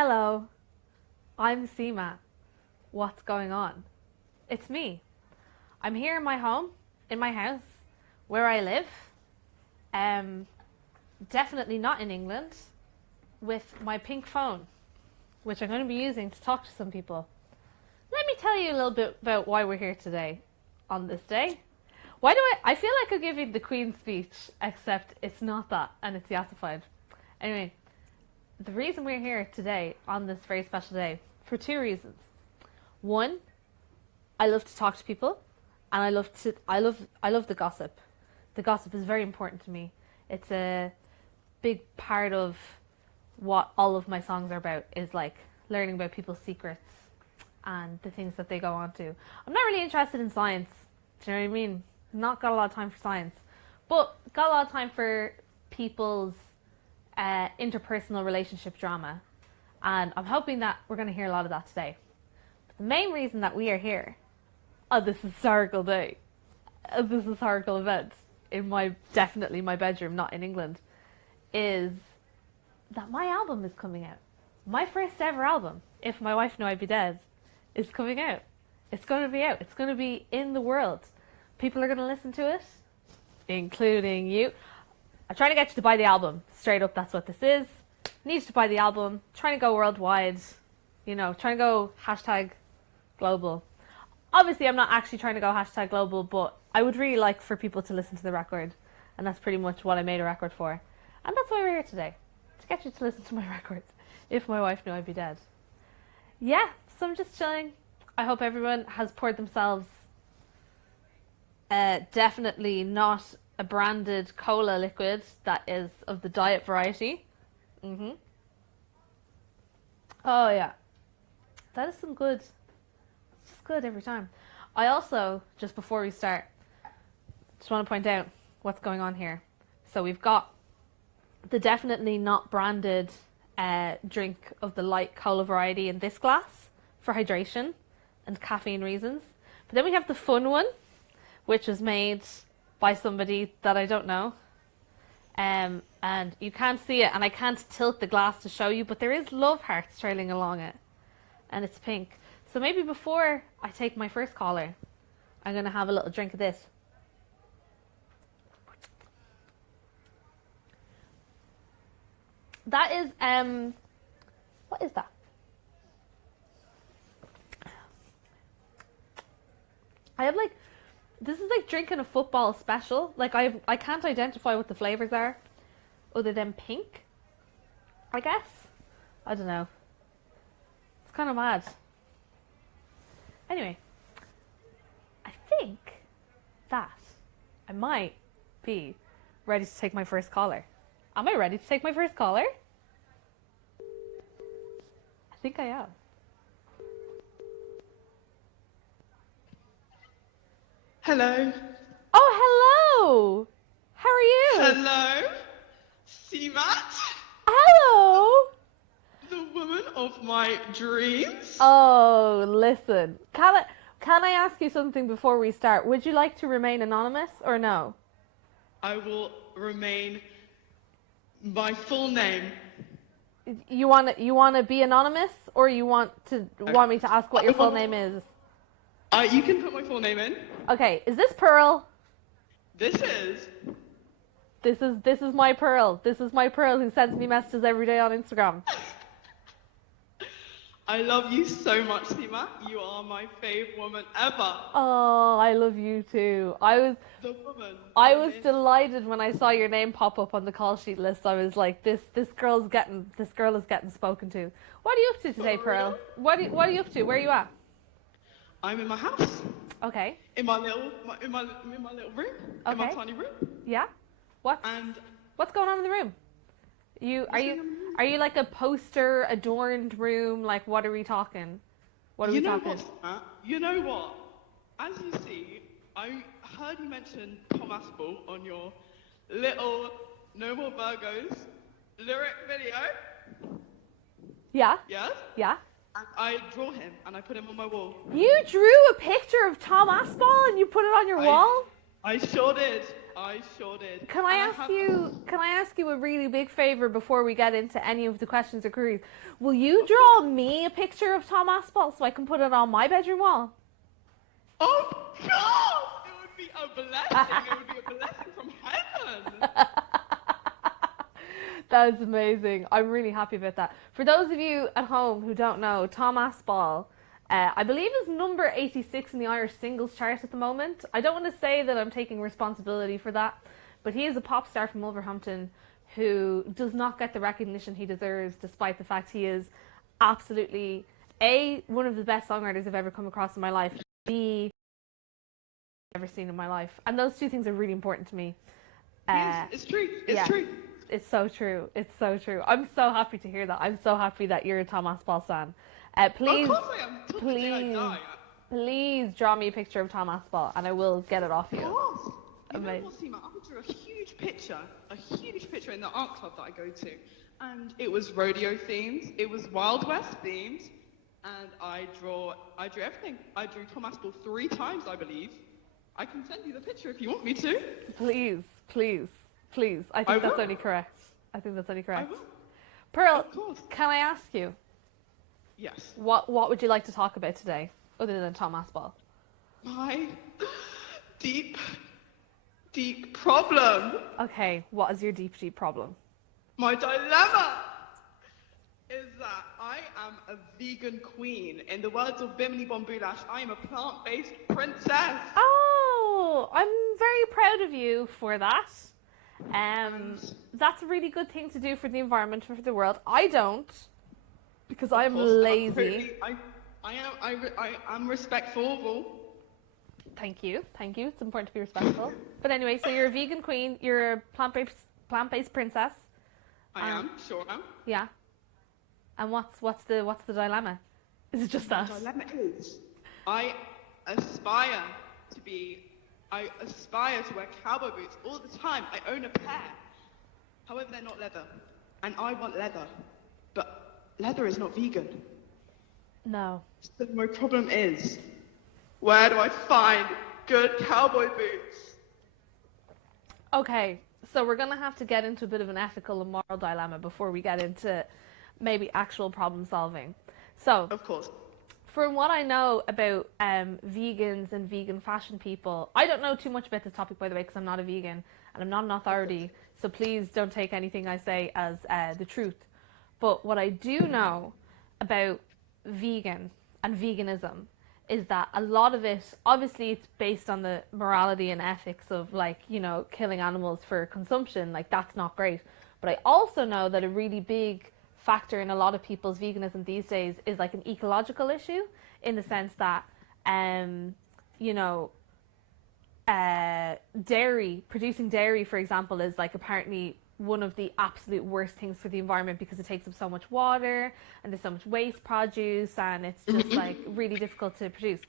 Hello, I'm CMAT. What's going on? It's me. I'm here in my home, in my house, where I live. Definitely not in England, with my pink phone, which I'm going to be using to talk to some people. Let me tell you a little bit about why we're here today, on this day. Why do I feel like I'm giving the Queen's speech, except it's not that, and it's yassified. Anyway, the reason we're here today, on this very special day, for two reasons. One, I love to talk to people, and I love the gossip. The gossip is very important to me. It's a big part of what all of my songs are about, is like learning about people's secrets and the things that they go on to. I'm not really interested in science, do you know what I mean? Not got a lot of time for science, but got a lot of time for people's interpersonal relationship drama, and I'm hoping that we're going to hear a lot of that today. But the main reason that we are here on this historical day, this historical event, in definitely my bedroom, not in England, is that my album is coming out. My first ever album, If My Wife Knew I'd Be Dead, is coming out. It's going to be out. It's going to be in the world. People are going to listen to it, including you. I'm trying to get you to buy the album. Straight up, that's what this is. Need you to buy the album. Trying to go worldwide. You know, trying to go #global. Obviously, I'm not actually trying to go #global, but I would really like for people to listen to the record. And that's pretty much what I made a record for. And that's why we're here today. To get you to listen to my record. If My Wife Knew I'd Be Dead. Yeah, so I'm just chilling. I hope everyone has poured themselves definitely not a branded cola liquid that is of the diet variety. Oh yeah, that is some good. It's just good every time. I also, just before we start, just want to point out what's going on here. So we've got the definitely not branded drink of the light cola variety in this glass for hydration and caffeine reasons. But then we have the fun one, which was made by somebody that I don't know. And you can't see it, and I can't tilt the glass to show you, but there is love hearts trailing along it. And it's pink. So maybe before I take my first caller, I'm going to have a little drink of this. That is, what is that? I have like, this is like drinking a football special. Like I can't identify what the flavors are other than pink, I guess. I don't know. It's kind of mad. Anyway, I think that I might be ready to take my first caller. Am I ready to take my first caller? I think I am. Hello. Oh, hello! How are you? Hello. CMAT. Hello! The woman of my dreams. Oh, listen. Can I ask you something before we start? Would you like to remain anonymous or no? I will remain my full name. You want to be anonymous, or you want me to ask what your full name is? You can put my full name in. Okay, is this Pearl? This is my Pearl. This is my Pearl who sends me messages every day on Instagram. I love you so much, CMAT. You are my fave woman ever. Oh, I love you too. I was delighted when I saw your name pop up on the call sheet list. I was like, this girl is getting spoken to. What are you up to today, Pearl? What are you up to? Where are you at? I'm in my house. Okay. In my little room. Okay. In my tiny room. Yeah. What's going on in the room? Are you like a poster adorned room? Like, what are we talking? You know what? You know what? As you see, I heard you mention Tom Aspel on your little No More Virgos lyric video. Yeah. Yes? Yeah. And I draw him and I put him on my wall. You drew a picture of Tom Aspel and you put it on your wall? I sure did. I sure did. Can I ask you a really big favor before we get into any of the questions or queries? Will you draw me a picture of Tom Aspal so I can put it on my bedroom wall? Oh, God! It would be a blessing. It would be a blessing from heaven. That is amazing. I'm really happy about that. For those of you at home who don't know, Tom Aspal, I believe is number 86 in the Irish singles chart at the moment. I don't want to say that I'm taking responsibility for that, but he is a pop star from Wolverhampton who does not get the recognition he deserves, despite the fact he is absolutely one of the best songwriters I've ever come across in my life, B I've ever seen in my life. And those two things are really important to me. It's true. It's true. It's so true. It's so true. I'm so happy to hear that. I'm so happy that you're a Tom Aspal fan. Please, Of course I am. please draw me a picture of Tom Aspal and I will get it off you. Of course. You know Amazing. what, Seema? I drew a huge picture in the art club that I go to. And it was rodeo themed, it was Wild West themed, and I drew everything. I drew Tom Aspal 3 times, I believe. I can send you the picture if you want me to. Please, please, please. I think that's only correct. I I will. Pearl, Of course. can I ask you, Yes. what would you like to talk about today, other than Tom Aspal? My deep problem. Okay, what is your deep problem? My dilemma is that I am a vegan queen. In the words of Bimini Bombulash, I am a plant-based princess. Oh, I'm very proud of you for that. That's a really good thing to do for the environment and for the world. I don't, because I'm lazy. I'm respectful of all. Thank you. It's important to be respectful. But anyway, so you're a vegan queen. You're a plant-based princess. I am, sure am. Yeah. And what's the dilemma? Is it just that? The dilemma is, I aspire to wear cowboy boots all the time. I own a pair. However, they're not leather. And I want leather. But leather is not vegan. No. So my problem is, where do I find good cowboy boots? Okay, so we're going to have to get into a bit of an ethical and moral dilemma before we get into maybe actual problem solving. So, Of course. from what I know about vegans and vegan fashion people, I don't know too much about this topic, by the way, because I'm not a vegan and I'm not an authority, so please don't take anything I say as the truth. But what I do know about vegan and veganism is that a lot of it, obviously it's based on the morality and ethics of, like, you know, killing animals for consumption. Like, that's not great. But I also know that a really big factor in a lot of people's veganism these days is like an ecological issue, in the sense that, you know, producing dairy, for example, is like apparently one of the absolute worst things for the environment, because it takes up so much water and there's so much waste produce, and it's just like really difficult to produce.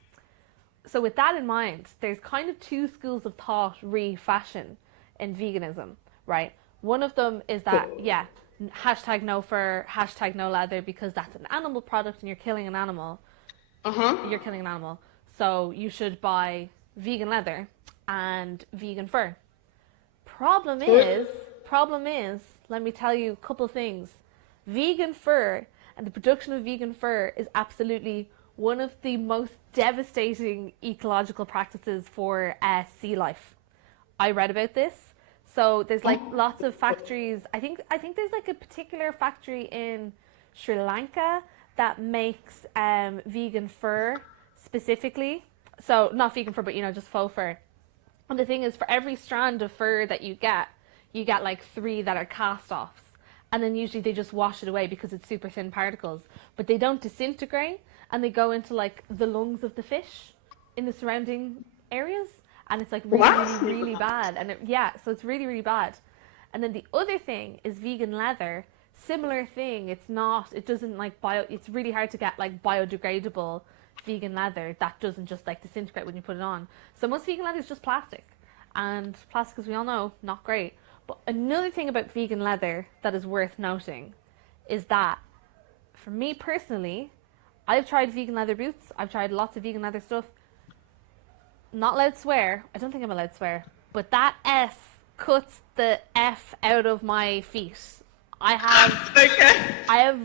So with that in mind, there's kind of 2 schools of thought fashion in veganism, right? One of them is that, yeah, hashtag no fur, hashtag no leather, because that's an animal product and you're killing an animal. You're killing an animal. So you should buy vegan leather and vegan fur. Problem is, let me tell you a couple things. Vegan fur and the production of vegan fur is absolutely one of the most devastating ecological practices for sea life. I read about this. So there's like lots of factories. I think there's like a particular factory in Sri Lanka that makes vegan fur specifically. So not vegan fur, but, you know, just faux fur. And the thing is, for every strand of fur that you get like 3 that are cast-offs. And then usually they just wash it away because it's super thin particles. But they don't disintegrate, and they go into like the lungs of the fish in the surrounding areas. And it's like really bad. And so it's really bad. And then the other thing is vegan leather. Similar thing. It's really hard to get like biodegradable vegan leather that doesn't just like disintegrate when you put it on. So most vegan leather is just plastic. And plastic, as we all know, not great. But another thing about vegan leather that is worth noting is that, for me personally, I've tried vegan leather boots. I've tried lots of vegan leather stuff. Not allowed to swear. I don't think I'm allowed to swear. but that S cuts the F out of my feet. I have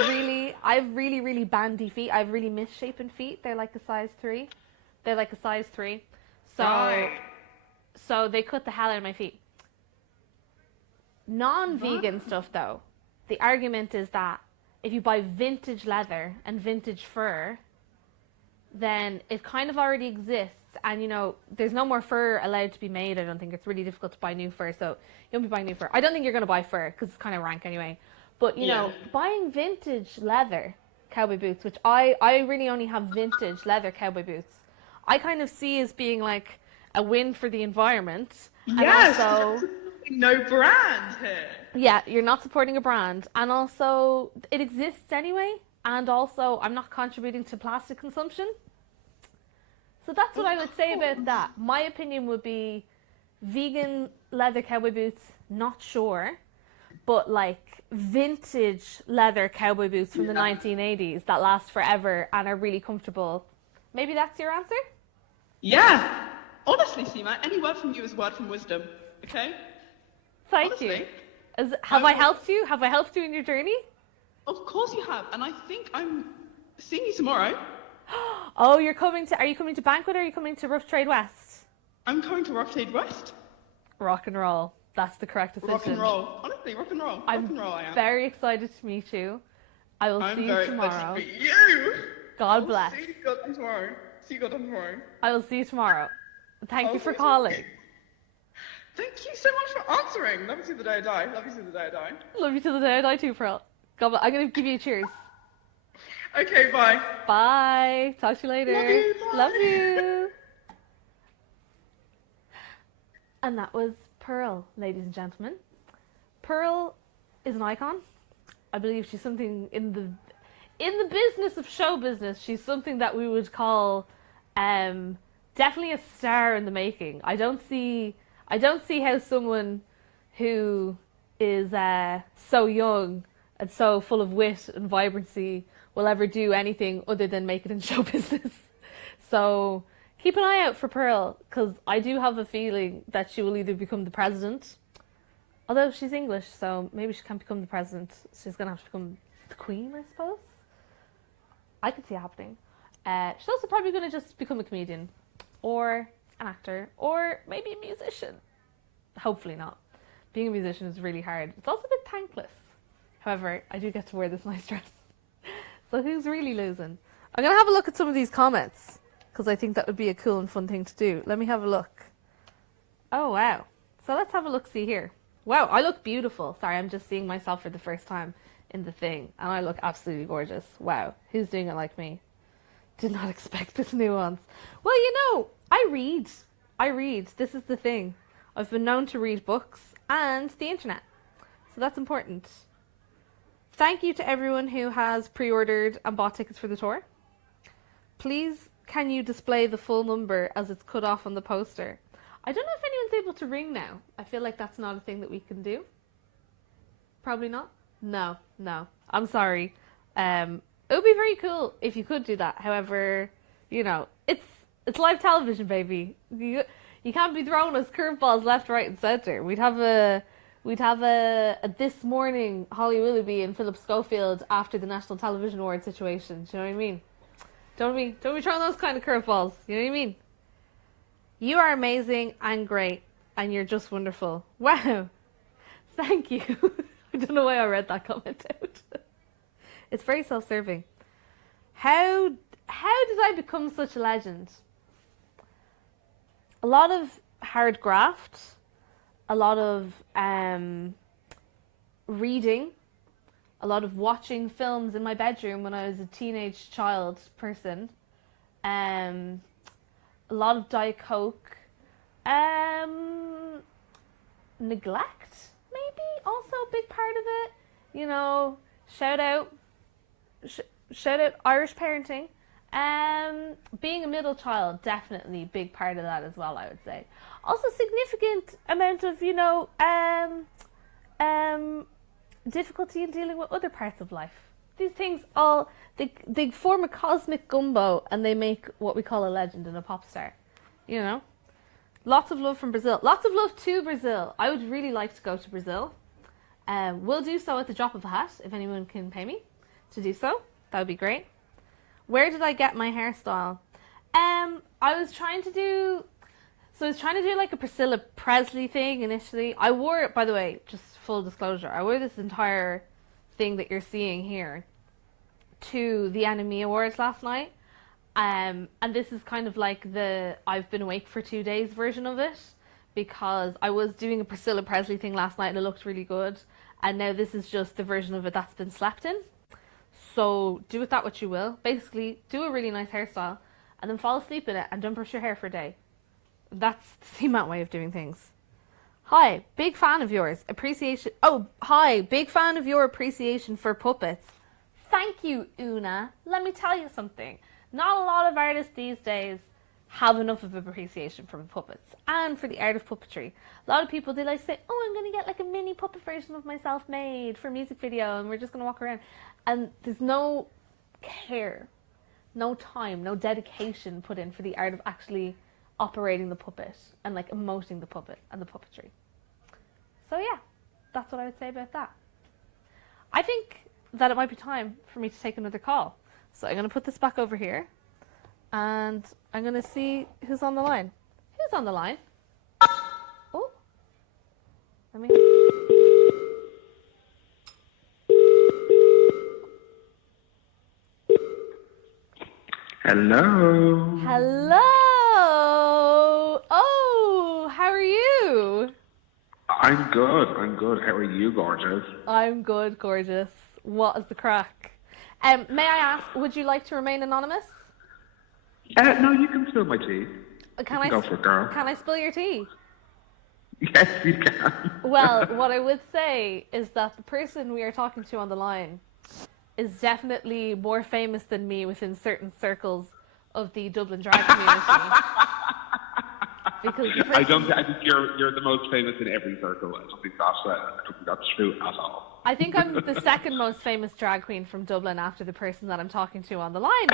really bandy feet. I have really misshapen feet. They're like a size 3. So Right. so they cut the hell out of my feet. Non-vegan stuff though, the argument is that if you buy vintage leather and vintage fur, then it kind of already exists, and you know, there's no more fur allowed to be made. I don't think. It's really difficult to buy new fur, so you won't be buying new fur. I don't think you're going to buy fur because it's kind of rank anyway. But you know, buying vintage leather cowboy boots, which I really only have vintage leather cowboy boots, I kind of see as being like a win for the environment. Yes. And also, no brand here. yeah, you're not supporting a brand, and also it exists anyway, and also I'm not contributing to plastic consumption. So that's what I would say about that. My opinion would be vegan leather cowboy boots, not sure, but like vintage leather cowboy boots from the 1980s that last forever and are really comfortable. Maybe that's your answer? Yeah. Honestly, Seema, any word from you is word from wisdom. Okay? Thank you. Have I helped you? Have I helped you in your journey? Of course you have, and I think I'm seeing you tomorrow. Oh, are you coming to Banquet or are you coming to Rough Trade West? I'm coming to Rough Trade West. Rock and roll. That's the correct decision. Rock and roll. Honestly, rock and roll. Rock and roll, I am. Very excited to meet you. I will see you tomorrow. I'm very excited to meet you. God bless. See you God tomorrow. See you God tomorrow. I will see you tomorrow. Thank you for calling. Thank you so much for answering. Love you till the day I die. Love you till the day I die. Love you till the day I die too, Pearl. God bless. I'm going to give you a cheers. Okay, bye. Bye. Talk to you later. Love you. Bye. Love you. And that was Pearl, ladies and gentlemen. Pearl is an icon. I believe she's something in the business of show business. She's something that we would call definitely a star in the making. I don't see how someone who is so young and so full of wit and vibrancy will ever do anything other than make it in show business. So keep an eye out for Pearl, because I do have a feeling that she will either become the president, although she's English, so maybe she can't become the president. She's going to have to become the queen, I suppose. I could see it happening. She's also probably going to just become a comedian, or an actor, or maybe a musician. Hopefully not. Being a musician is really hard. It's also a bit thankless. However, I do get to wear this nice dress. So who's really losing? I'm going to have a look at some of these comments, because I think that would be a cool and fun thing to do. Let me have a look. Oh, wow. So let's have a look-see here. Wow, I look beautiful. Sorry, I'm just seeing myself for the first time in the thing, and I look absolutely gorgeous. Wow, who's doing it like me? Did not expect this nuance. Well, you know, I read. This is the thing. I've been known to read books and the internet. So that's important. Thank you to everyone who has pre-ordered and bought tickets for the tour. Please, can you display the full number as it's cut off on the poster? I don't know if anyone's able to ring now. I feel like that's not a thing that we can do. Probably not. No. I'm sorry. It would be very cool if you could do that. However, you know, it's live television, baby. You can't be throwing us curveballs left, right, and centre. We'd have a this morning Holly Willoughby and Philip Schofield after the National Television Award situation. Do you know what I mean? Don't be throwing those kind of curveballs. You know what I mean? You are amazing and great, and you're just wonderful. Wow. Thank you. I don't know why I read that comment out. It's very self-serving. How did I become such a legend? A lot of hard graft, a lot of reading, a lot of watching films in my bedroom when I was a teenage child person, a lot of Diet Coke, neglect, maybe, also a big part of it. You know, shout out Irish parenting. Being a middle child, definitely a big part of that as well, I would say. Also significant amount of, you know, difficulty in dealing with other parts of life. These things all, they form a cosmic gumbo and they make what we call a legend and a pop star. You know? Lots of love from Brazil. Lots of love to Brazil. I would really like to go to Brazil. We'll do so at the drop of a hat if anyone can pay me to do so. That would be great. Where did I get my hairstyle? I was trying to do like a Priscilla Presley thing initially. I wore it, by the way, just full disclosure. I wore this entire thing that you're seeing here to the Enemy Awards last night. And this is kind of like the I've been awake for 2 days version of it, because I was doing a Priscilla Presley thing last night and it looked really good. And now this is just the version of it that's been slept in. So do with that what you will. Basically, do a really nice hairstyle and then fall asleep in it and don't brush your hair for a day. That's the CMAT way of doing things. Hi, big fan of yours. Appreciation. Oh, hi, big fan of your appreciation for puppets. Thank you, Una. Let me tell you something. Not a lot of artists these days have enough of appreciation for puppets and for the art of puppetry. A lot of people, they like to say, oh, I'm going to get like a mini puppet version of myself made for a music video and we're just going to walk around. And there's no care, no time, no dedication put in for the art of actually operating the puppet and like emoting the puppet and the puppetry. So yeah, that's what I would say about that. I think that it might be time for me to take another call. So I'm going to put this back over here and I'm going to see who's on the line. Who's on the line? Oh, let me... Hello. Hello. Oh, how are you? I'm good. How are you, gorgeous? I'm good, gorgeous. What is the crack? May I ask, would you like to remain anonymous? No, you can spill my tea. Go for it, girl. Can I spill your tea? Yes, you can. Well, what I would say is that the person we are talking to on the line is definitely more famous than me within certain circles of the Dublin drag community. Because I think you're the most famous in every circle. I don't think that's true at all. I think I'm the second most famous drag queen from Dublin after the person that I'm talking to on the line.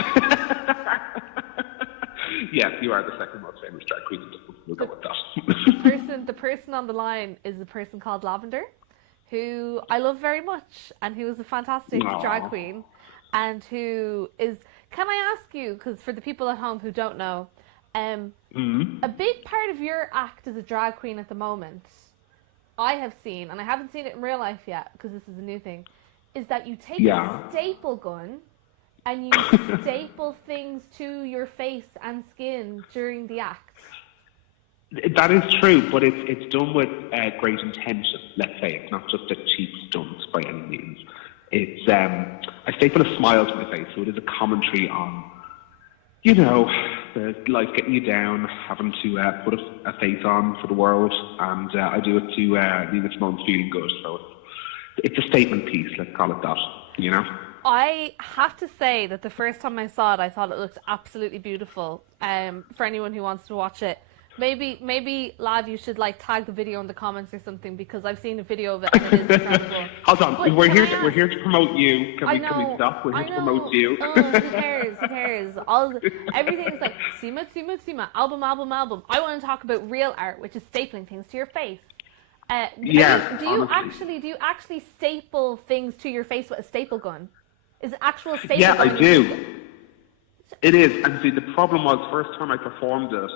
Yes, you are the second most famous drag queen in Dublin. We'll go with that. The person on the line is a person called Lavender, who I love very much, and who is a fantastic drag queen, and who is, can I ask you, because for the people at home who don't know, a big part of your act as a drag queen at the moment, I have seen, and I haven't seen it in real life yet, because this is a new thing, is that you take a staple gun and you staple things to your face and skin during the act. That is true, but it's done with great intention, let's say. It's not just a cheap stunt by any means. It's I staple a smile to my face, so it is a commentary on, you know, the life getting you down, having to put a face on for the world, and I do it to Nina Simone's Feeling Good. So it's a statement piece, let's call it that, you know? I have to say that the first time I saw it, I thought it looked absolutely beautiful. For anyone who wants to watch it, maybe, Lav, you should like tag the video in the comments or something, because I've seen a video of it and it is incredible. Hold on, we're here to promote you. Can we stop? We're here to promote you. Oh, who cares? Everything's like CMAT, album. I want to talk about real art, which is stapling things to your face. Do you actually staple things to your face with a staple gun? Is it actual staple gun? Yeah, I do. It is. And see, the problem was, first time I performed it,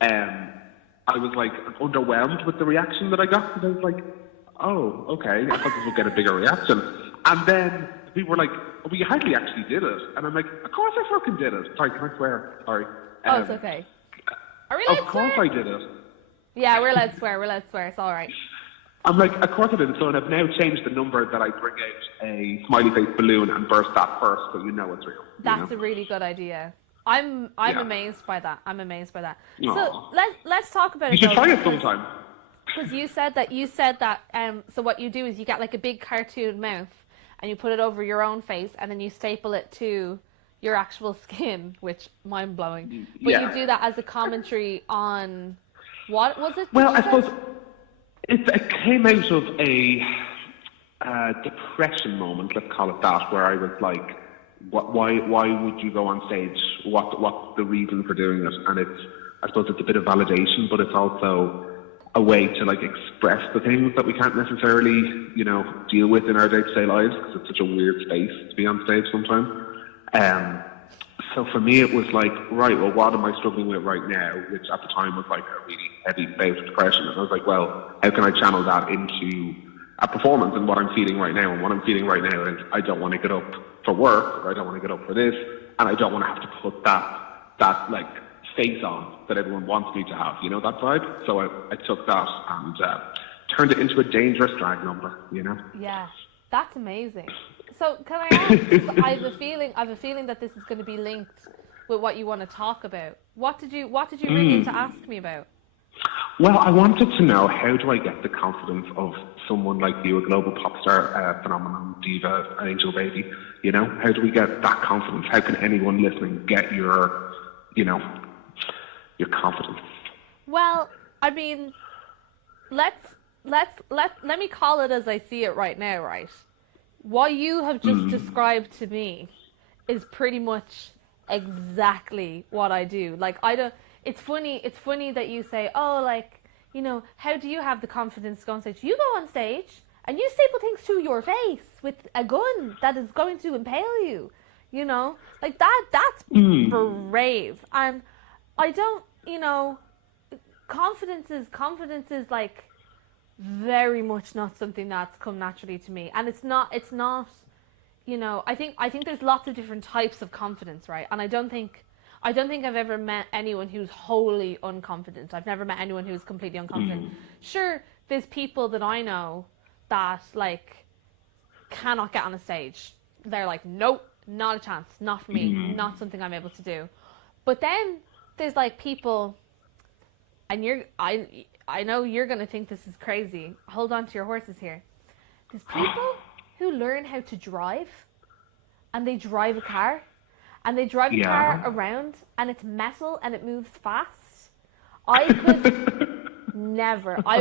I was like underwhelmed with the reaction that I got, because I was like, oh, okay, I thought this would get a bigger reaction. And then people were like, oh, you hardly actually did it. And I'm like, of course I fucking did it. Sorry, can I swear? Sorry. Oh, it's okay. Are we allowed to swear? Of course I did it. Yeah, we're allowed to swear. It's all right. I'm like, of course I did it. So I've now changed the number that I bring out a smiley face balloon and burst that first, so you know it's real. That's a really good idea. I'm amazed by that. Aww. So let's talk about it. You should try it sometime. Because you said that. So what you do is you get like a big cartoon mouth and you put it over your own face and then you staple it to your actual skin, which mind blowing. But you do that as a commentary on what was it? Well, I suppose it came out of a depression moment, let's call it that, where I was like, why would you go on stage? What's the reason for doing it? And it's I suppose it's a bit of validation, but it's also a way to like express the things that we can't necessarily, you know, deal with in our day-to-day lives, because it's such a weird space to be on stage sometimes. So for me, it was like, right, well, what am I struggling with right now? Which at the time was like a really heavy bout of depression. And I was like, well, how can I channel that into a performance and what I'm feeling right now? And what I'm feeling right now is I don't want to get up for work, or I don't want to get up for this, and I don't want to have to put that like face on that everyone wants me to have, you know, that vibe. So I took that and turned it into a dangerous drag number, you know. Yeah, that's amazing. So can I ask? I have a feeling that this is going to be linked with what you want to talk about. What did you ring in to ask me about? Well, I wanted to know, how do I get the confidence of someone like you, a global pop star, phenomenon, diva, angel baby? You know, how do we get that confidence? How can anyone listening get your, you know, your confidence? Well, I mean, let me call it as I see it right now, right? What you have just described to me is pretty much exactly what I do. Like, I don't. It's funny that you say, oh, like, you know, how do you have the confidence to go on stage? You go on stage and you staple things to your face with a gun that is going to impale you. You know, like that's brave. And I don't, you know, confidence is like very much not something that's come naturally to me. And it's not, you know, I think there's lots of different types of confidence, right? And I don't think I've ever met anyone who's wholly unconfident. I've never met anyone who's completely unconfident. Sure, there's people that I know that like cannot get on a stage. They're like, nope, not a chance, not for me, not something I'm able to do. But then there's like people, and I know you're going to think this is crazy. Hold on to your horses here. There's people who learn how to drive, and they drive a car, and they drive a car around, and it's metal, and it moves fast. I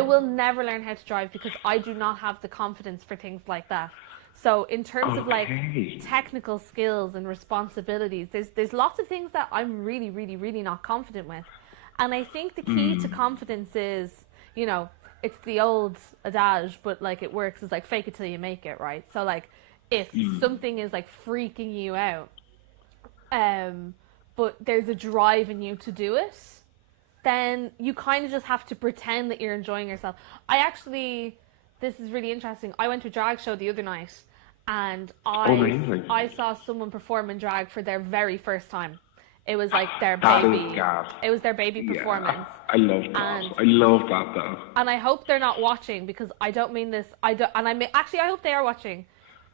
will never learn how to drive because I do not have the confidence for things like that. So in terms of like technical skills and responsibilities, there's lots of things that I'm really, really, really not confident with. And I think the key to confidence is, you know, it's the old adage, but like it works, is like fake it till you make it, right? So like if something is like freaking you out, but there's a drive in you to do it, then you kind of just have to pretend that you're enjoying yourself. This is really interesting. I went to a drag show the other night, and I saw someone perform in drag for their very first time. It was like their baby. It was their baby performance. I love that. I love that though. And I hope they're not watching, because I don't mean this. I hope they are watching.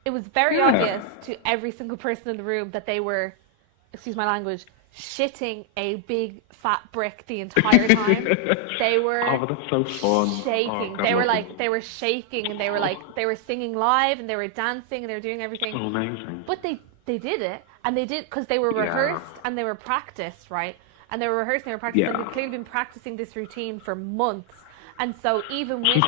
It was very obvious to every single person in the room that they were, excuse my language, shitting a big fat brick the entire time. They were that's so fun. Shaking. They were shaking, and they were singing live, and they were dancing, and they were doing everything. So amazing. But they did it, and they did because they were rehearsed and they were practiced, right? And they were rehearsed and they were practiced, and they've clearly been practicing this routine for months. And so even with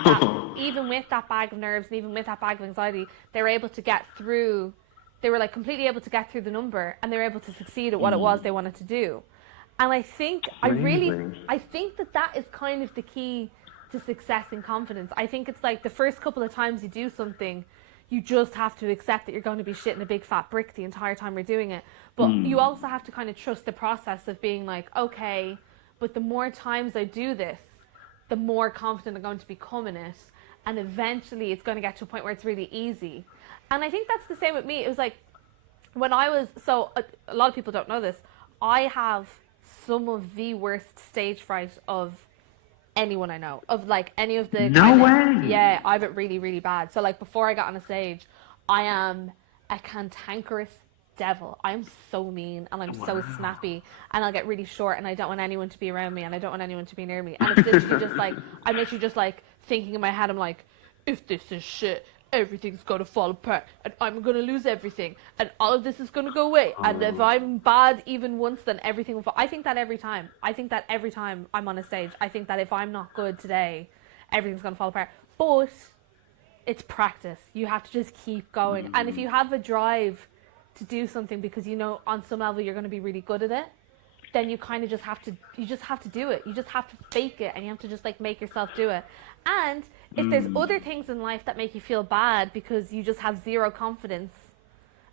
that bag of nerves and even with that bag of anxiety, they were able to get through. They were like completely able to get through the number, and they were able to succeed at what it was they wanted to do. And I think I think that is kind of the key to success and confidence. I think it's like the first couple of times you do something, you just have to accept that you're going to be shitting a big fat brick the entire time you're doing it. But you also have to kind of trust the process of being like, okay, but the more times I do this, the more confident I'm going to become in it. And eventually it's going to get to a point where it's really easy. And I think that's the same with me. It was like when I was, so a lot of people don't know this, I have some of the worst stage fright of anyone I know, of like any of the way. Yeah, I have it really, really bad. So like before I got on a stage, I am a cantankerous devil. I'm so mean, and I'm so snappy, and I'll get really short, and I don't want anyone to be around me, and I don't want anyone to be near me. And it's literally just like, I'm literally just like thinking in my head, I'm like, if this is shit, everything's gonna fall apart, and I'm gonna lose everything, and all of this is gonna go away, and if I'm bad even once, then everything will fall. I think that every time I'm on a stage, I think that if I'm not good today, everything's gonna fall apart. But it's practice. You have to just keep going. And if you have a drive to do something because you know on some level you're going to be really good at it, then you kind of just have to do it. You just have to fake it, and you have to just like make yourself do it. And if there's other things in life that make you feel bad because you just have zero confidence,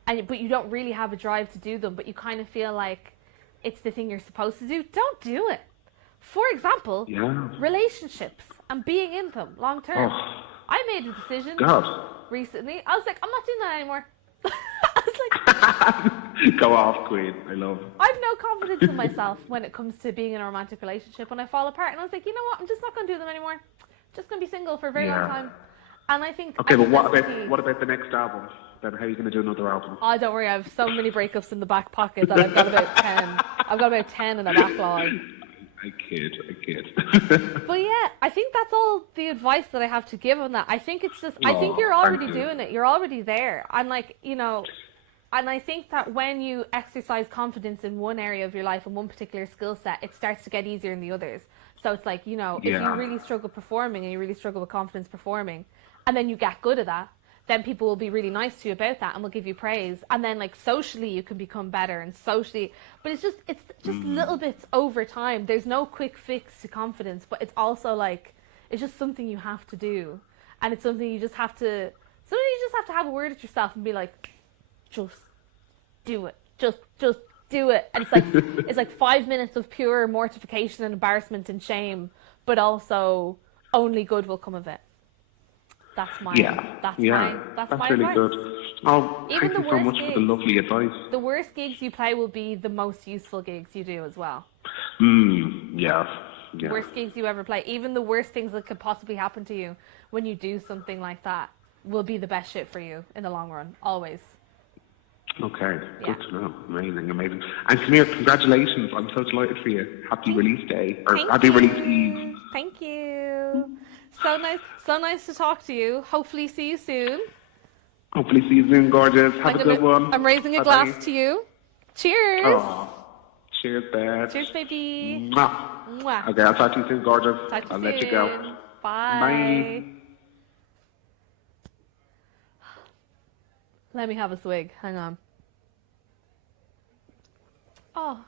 but you don't really have a drive to do them, but you kind of feel like it's the thing you're supposed to do, don't do it. For example, relationships and being in them long term. Oh. I made a decision recently. I was like, I'm not doing that anymore. I was like, go off, Queen. I love it. I have no confidence in myself when it comes to being in a romantic relationship when I fall apart. And I was like, you know what? I'm just not going to do them anymore. Just going to be single for a very long time. And I think... Okay, but what about the next album? Then how are you going to do another album? Oh, don't worry. I have so many breakups in the back pocket that I've got about 10. I've got about 10 in the backlog. I kid. But yeah, I think that's all the advice that I have to give on that. I think it's just, I think you're already doing it. You're already there. I'm like, you know, and I think that when you exercise confidence in one area of your life and one particular skill set, it starts to get easier in the others. So it's like, you know, if you really struggle performing and you really struggle with confidence performing, and then you get good at that, then people will be really nice to you about that and will give you praise. And then like socially you can become better and socially, but it's just little bits over time. There's no quick fix to confidence, but it's also like, it's just something you have to do. And it's something you just have to have a word at yourself and be like, just do it. Just do it. And it's like 5 minutes of pure mortification and embarrassment and shame, but also only good will come of it. That's my really advice. good. Oh, Even thank you so much for the lovely advice. The worst gigs you play will be the most useful gigs you do as well. Yeah. Worst gigs you ever play, even the worst things that could possibly happen to you when you do something like that will be the best shit for you in the long run, always. Okay, good to know. Amazing. And Samir, congratulations. I'm so delighted for you. Happy release day, or happy release eve. Thank you. So nice to talk to you. Hopefully see you soon. Hopefully see you soon, gorgeous. Have a good one. I'm raising a glass to you. Cheers. Oh, cheers, babe. Cheers, baby. Mwah. Mwah. Okay, I'll talk to you soon, gorgeous. I'll let you go. Bye. Let me have a swig. Hang on. Oh,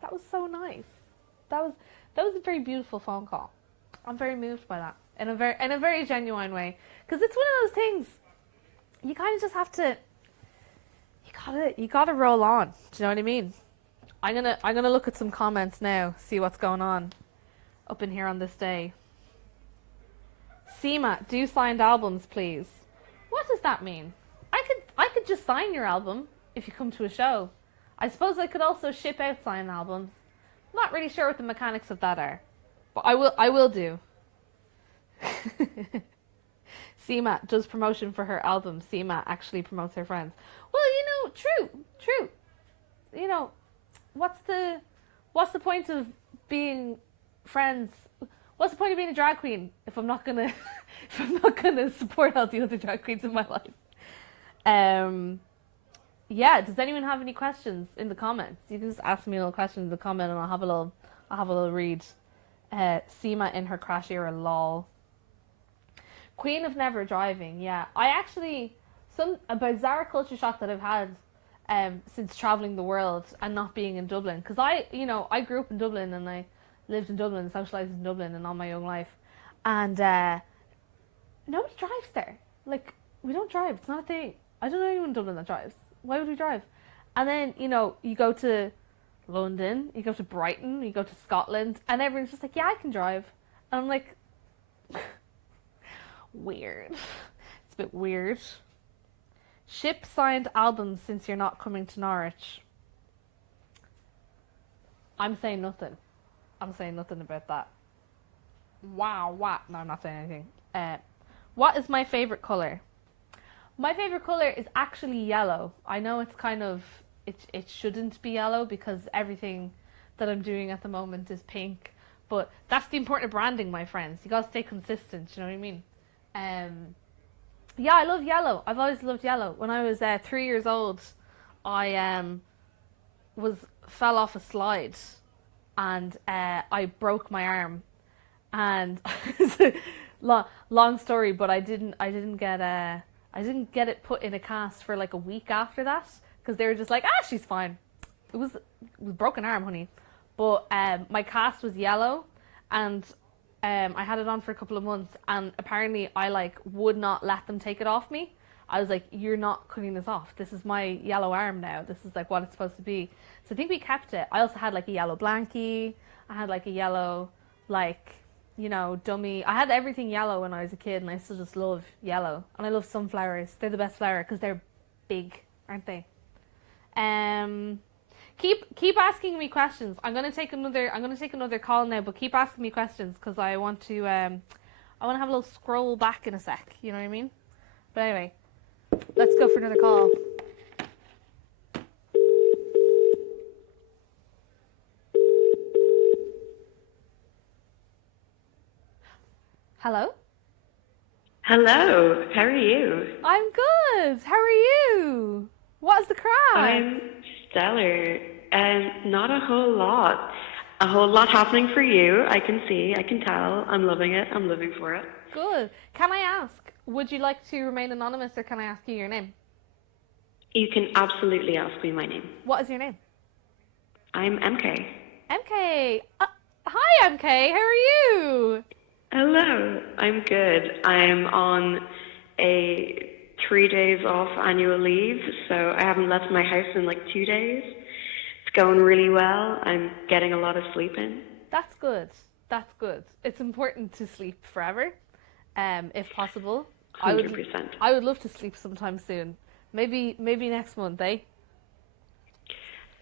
that was so nice. That was a very beautiful phone call. I'm very moved by that in a very genuine way, because it's one of those things you kind of just have to. You gotta roll on. Do you know what I mean? I'm gonna look at some comments now, see what's going on up in here on this day. CMAT, do signed albums, please. What does that mean? I could just sign your album if you come to a show. I suppose I could also ship out signed albums. I'm not really sure what the mechanics of that are, but I will do. CMAT does promotion for her album. CMAT actually promotes her friends. Well, true. You know, what's the point of being friends? What's the point of being a drag queen if I'm not gonna support all the other drag queens in my life? Yeah. Does anyone have any questions in the comments? You can just ask me a little question in the comment, and I'll have a little read. Seema in her crash era, lol. Queen of never driving. Yeah, I actually a bizarre culture shock that I've had since traveling the world and not being in Dublin, because I grew up in Dublin and I lived in Dublin and socialized in Dublin and all my young life, and nobody drives there. Like, we don't drive. It's not a thing. I don't know anyone in Dublin that drives. Why would we drive? And then, you go to London, you go to Brighton, you go to Scotland, and everyone's just like, yeah, I can drive. And I'm like, weird. It's a bit weird. Ship signed albums since you're not coming to Norwich. I'm saying nothing about that. Wow, what? No, I'm not saying anything. What is my favourite colour? My favourite colour is actually yellow. I know it's kind of, it shouldn't be yellow because everything that I'm doing at the moment is pink. But that's the important branding, my friends. You gotta stay consistent, you know what I mean? Yeah, I love yellow. I've always loved yellow. When I was 3 years old, I fell off a slide and I broke my arm. And long story, but I didn't get it put in a cast for like a week after that, because they were just like, she's fine. It was broken arm, honey. But my cast was yellow, and I had it on for a couple of months, and apparently I like would not let them take it off me. I was like, you're not cutting this off. This is my yellow arm now. This is like what it's supposed to be. So I think we kept it. I also had like a yellow blankie. I had like a yellow, like, you know, dummy. I had everything yellow when I was a kid, and I still just love yellow. And I love sunflowers. They're the best flower because they're big, aren't they? Keep asking me questions. I'm gonna take another call now, but keep asking me questions because I want to have a little scroll back in a sec. You know what I mean? But anyway, let's go for another call. Hello? Hello, how are you? I'm good. How are you? What's the crack? I'm stellar. Not a whole lot. A whole lot happening for you. I can see, I can tell. I'm loving it. I'm living for it. Good. Can I ask, would you like to remain anonymous, or can I ask you your name? You can absolutely ask me my name. What is your name? I'm MK. MK. Hi, MK. How are you? Hello, I'm good. I'm on a 3 days off annual leave, so I haven't left my house in like 2 days. It's going really well. I'm getting a lot of sleep in. That's good. That's good. It's important to sleep forever, if possible. 100%. I would love to sleep sometime soon. Maybe next month, eh?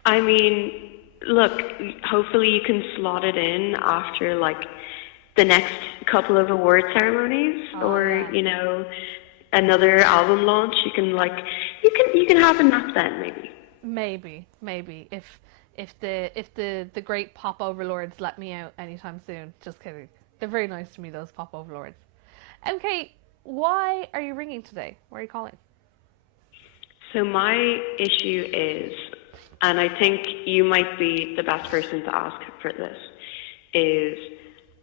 I mean, look, hopefully you can slot it in after like the next couple of award ceremonies, or you know, another album launch. You can have a nap then, Maybe if the great pop overlords let me out anytime soon. Just kidding. They're very nice to me, those pop overlords. MK, why are you ringing today? Why are you calling? So my issue is, and I think you might be the best person to ask for this, is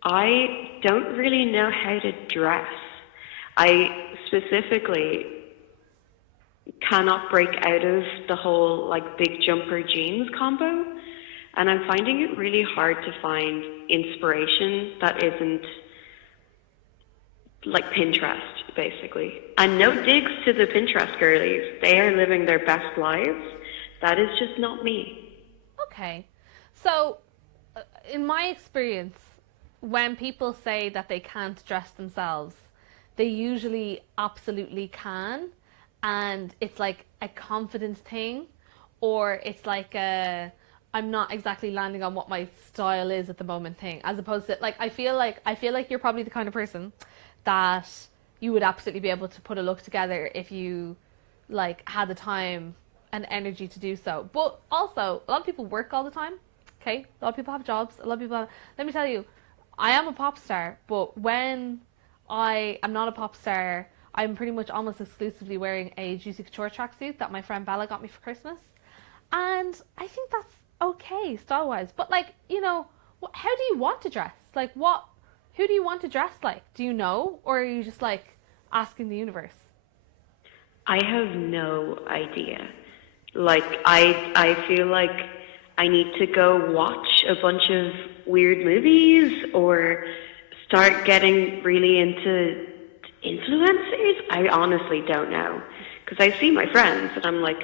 I don't really know how to dress. I specifically cannot break out of the whole like big jumper jeans combo, and I'm finding it really hard to find inspiration that isn't like Pinterest, basically. And no digs to the Pinterest girlies. They are living their best lives. That is just not me. Okay. So, in my experience, when people say that they can't dress themselves, they usually absolutely can. And it's like a confidence thing, or it's like a I'm not exactly landing on what my style is at the moment thing, as opposed to like I feel like you're probably the kind of person that you would absolutely be able to put a look together if you like had the time and energy to do so. But also, a lot of people work all the time. Okay, a lot of people have jobs. A lot of people have, let me tell you, I am a pop star, but when I am not a pop star, I'm pretty much almost exclusively wearing a Juicy Couture tracksuit that my friend Bella got me for Christmas. And I think that's okay, style-wise. But, like, you know, how do you want to dress? Like, who do you want to dress like? Do you know? Or are you just, like, asking the universe? I have no idea. Like, I feel like I need to go watch a bunch of weird movies or start getting really into influencers. I honestly don't know. Because I see my friends and I'm like,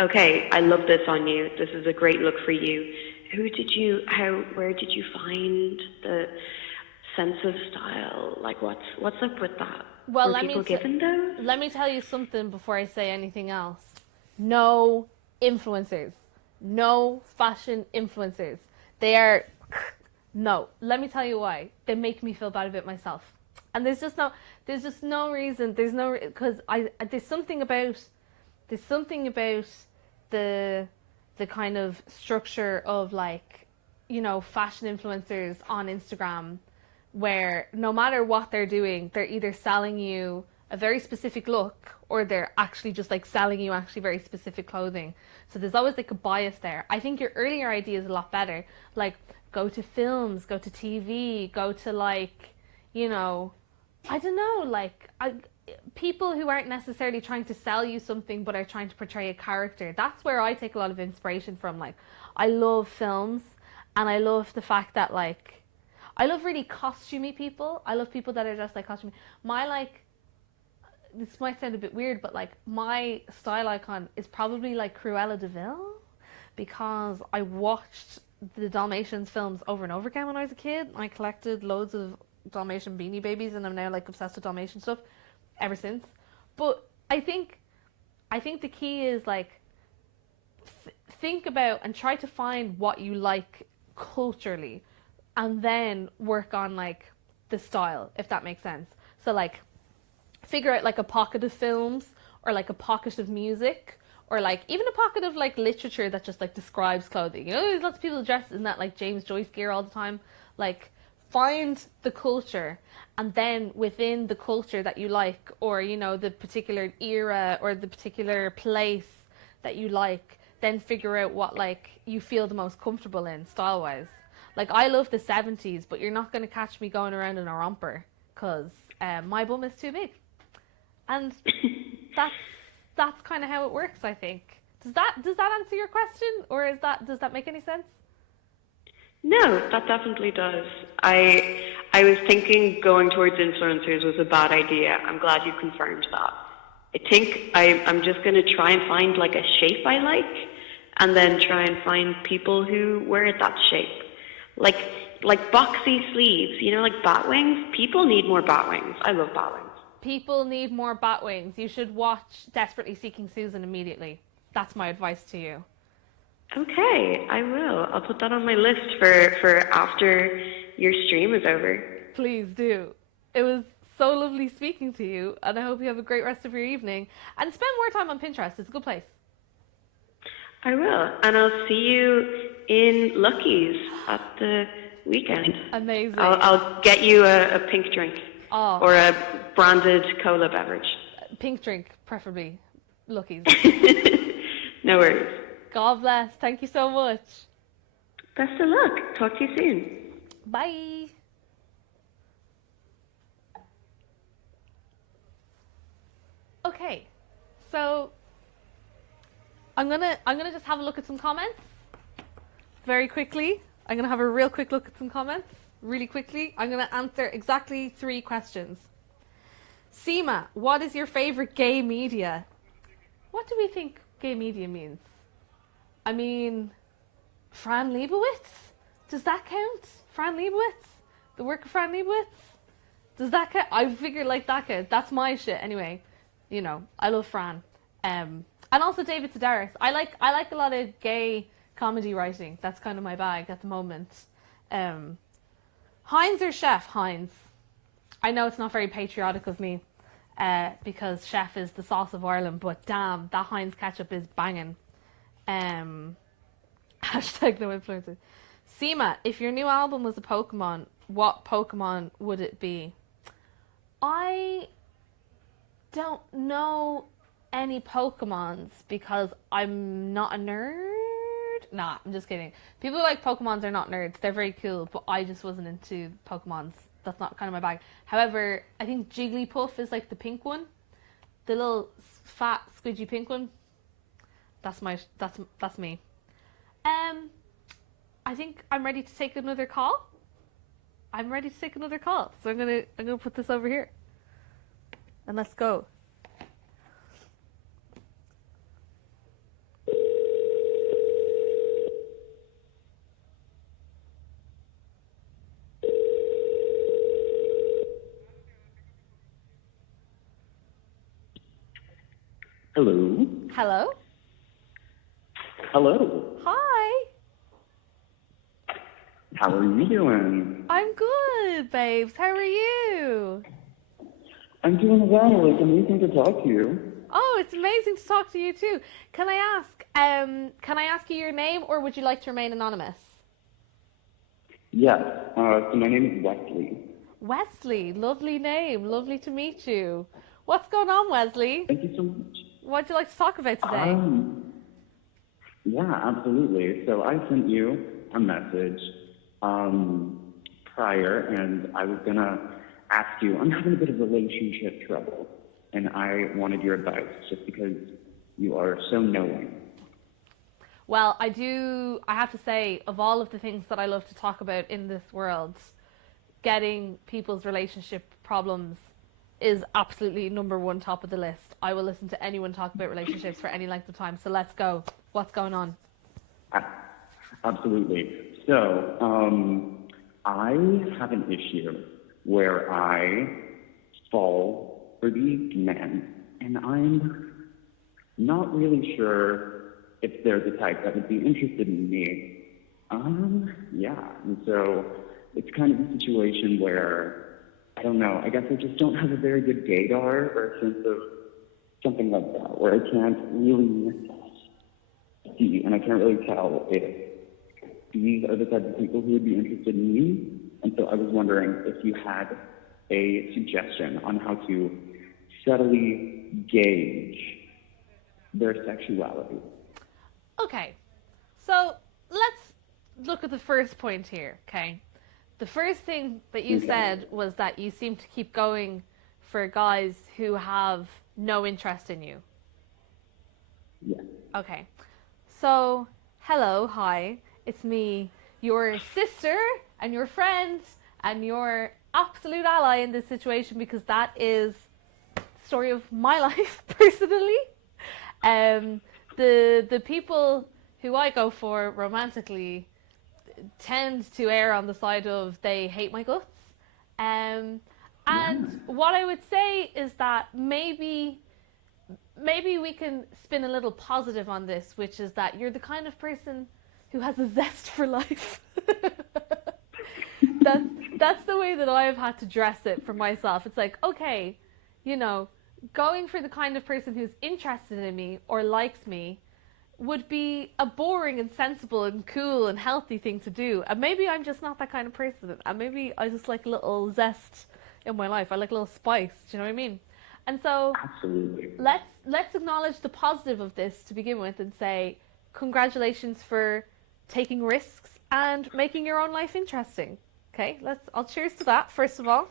okay, I love this on you. This is a great look for you. Where did you find the sense of style? Like, what's up with that? Well, Were people given those? Let me tell you something before I say anything else. No influencers. No fashion influencers. They are... No. Let me tell you why. They make me feel bad about myself. And there's just no reason. Because there's something about the kind of structure of, like, you know, fashion influencers on Instagram, where no matter what they're doing, they're either selling you a very specific look or they're actually just like selling you actually very specific clothing. So there's always like a bias there. I think your earlier idea is a lot better. Like, go to films, go to TV, go to, like, you know, I don't know, like, people who aren't necessarily trying to sell you something but are trying to portray a character. That's where I take a lot of inspiration from. Like, I love films, And I love the fact that, like, I love really costumey people. I love people that are just like costumey. My, like, this might sound a bit weird, but like my style icon is probably like Cruella de Vil, because I watched the Dalmatians films over and over again when I was a kid. I collected loads of Dalmatian Beanie Babies, and I'm now like obsessed with Dalmatian stuff ever since. But I think the key is like think about and try to find what you like culturally, and then work on like the style, if that makes sense. So like figure out like a pocket of films, or like a pocket of music, or like even a pocket of like literature that just like describes clothing. You know, there's lots of people dressed in that like James Joyce gear all the time. Like find the culture, and then within the culture that you like, or you know, the particular era or the particular place that you like, then figure out what like you feel the most comfortable in style wise. Like I love the 70s, but you're not going to catch me going around in a romper, because my bum is too big. And that's kind of how it works, I think. Does that answer your question, or does that make any sense? No, that definitely does. I was thinking going towards influencers was a bad idea. I'm glad you confirmed that. I think I'm just going to try and find like a shape I like, and then try and find people who wear that shape. Like boxy sleeves, you know, like bat wings. People need more bat wings. I love bat wings. People need more bat wings. You should watch Desperately Seeking Susan immediately. That's my advice to you. Okay, I will. I'll put that on my list for after your stream is over. Please do. It was so lovely speaking to you, and I hope you have a great rest of your evening. And spend more time on Pinterest. It's a good place. I will. And I'll see you in Lucky's at the weekend. Amazing. I'll get you a pink drink. Oh. Or a branded cola beverage. Pink drink, preferably. Lucky's. No worries. God bless. Thank you so much. Best of luck. Talk to you soon. Bye. Okay, so I'm gonna just have a look at some comments very quickly. I'm gonna have a real quick look at some comments really quickly. I'm gonna answer exactly 3 questions. Seema, what is your favorite gay media? What do we think gay media means? I mean, Fran Lebowitz? Does that count? Fran Lebowitz? The work of Fran Lebowitz? Does that count? I figured like that counts. That's my shit anyway. You know, I love Fran. And also David Sedaris. I like a lot of gay comedy writing. That's kind of my bag at the moment. Heinz or Chef? Heinz. I know it's not very patriotic of me, because Chef is the sauce of Ireland, but damn, that Heinz ketchup is banging. Hashtag no influencer. Seema, if your new album was a Pokemon, what Pokemon would it be? I don't know any Pokemons because I'm not a nerd. Nah, I'm just kidding. People who like Pokemons are not nerds. They're very cool, but I just wasn't into Pokemons. That's not kind of my bag. However, I think Jigglypuff is like the pink one. The little fat, squidgy pink one. That's me. I think I'm ready to take another call. So I'm gonna put this over here. And let's go. Hello. Hello? Hello. Hi. How are you doing? I'm good, babes. How are you? I'm doing well. It's amazing to talk to you. Oh, it's amazing to talk to you too. Can I ask you your name, or would you like to remain anonymous? Yes. So my name is Wesley. Wesley, lovely name. Lovely to meet you. What's going on, Wesley? Thank you so much. What'd you like to talk about today? Yeah, absolutely. So I sent you a message prior, and I was gonna ask you. I'm having a bit of relationship trouble, and I wanted your advice, just because you are so knowing. Well, I have to say, of all of the things that I love to talk about in this world, getting people's relationship problems is absolutely number one, top of the list. I will listen to anyone talk about relationships for any length of time. So let's go. What's going on? Absolutely. So, I have an issue where I fall for these men, and I'm not really sure if they're the type that would be interested in me. And so it's kind of a situation where, I don't know, I guess I just don't have a very good gaydar or a sense of something like that, where I can't really see, and I can't really tell if these are the type of people who would be interested in me. And so I was wondering if you had a suggestion on how to subtly gauge their sexuality. Okay, so let's look at the first point here, okay? The first thing that you said was that you seem to keep going for guys who have no interest in you. Yeah. Okay, so hello, hi, it's me, your sister and your friend and your absolute ally in this situation, because that is the story of my life personally. The people who I go for romantically tend to err on the side of they hate my guts. And what I would say is that maybe we can spin a little positive on this, which is that you're the kind of person who has a zest for life. That's the way that I've had to dress it for myself. It's like, okay, you know, going for the kind of person who's interested in me or likes me would be a boring and sensible and cool and healthy thing to do. And maybe I'm just not that kind of person. And maybe I just like a little zest in my life. I like a little spice. Do you know what I mean? And so Absolutely. let's acknowledge the positive of this to begin with and say, congratulations for taking risks and making your own life interesting. Okay, I'll cheers to that, first of all.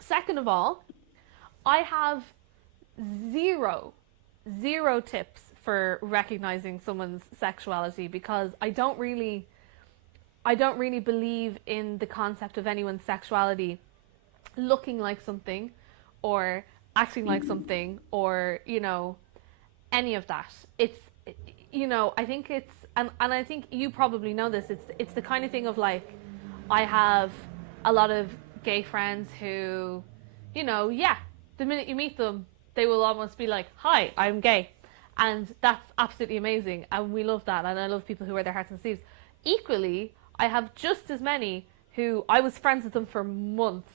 Second of all, I have zero tips for recognizing someone's sexuality, because I don't really believe in the concept of anyone's sexuality looking like something or acting like something or, you know, any of that. It's, you know, I think it's, and I think you probably know this, it's the kind of thing of like, I have a lot of gay friends who, you know, yeah, the minute you meet them, they will almost be like, hi, I'm gay. And that's absolutely amazing. And we love that. And I love people who wear their hearts on sleeves. Equally, I have just as many who I was friends with them for months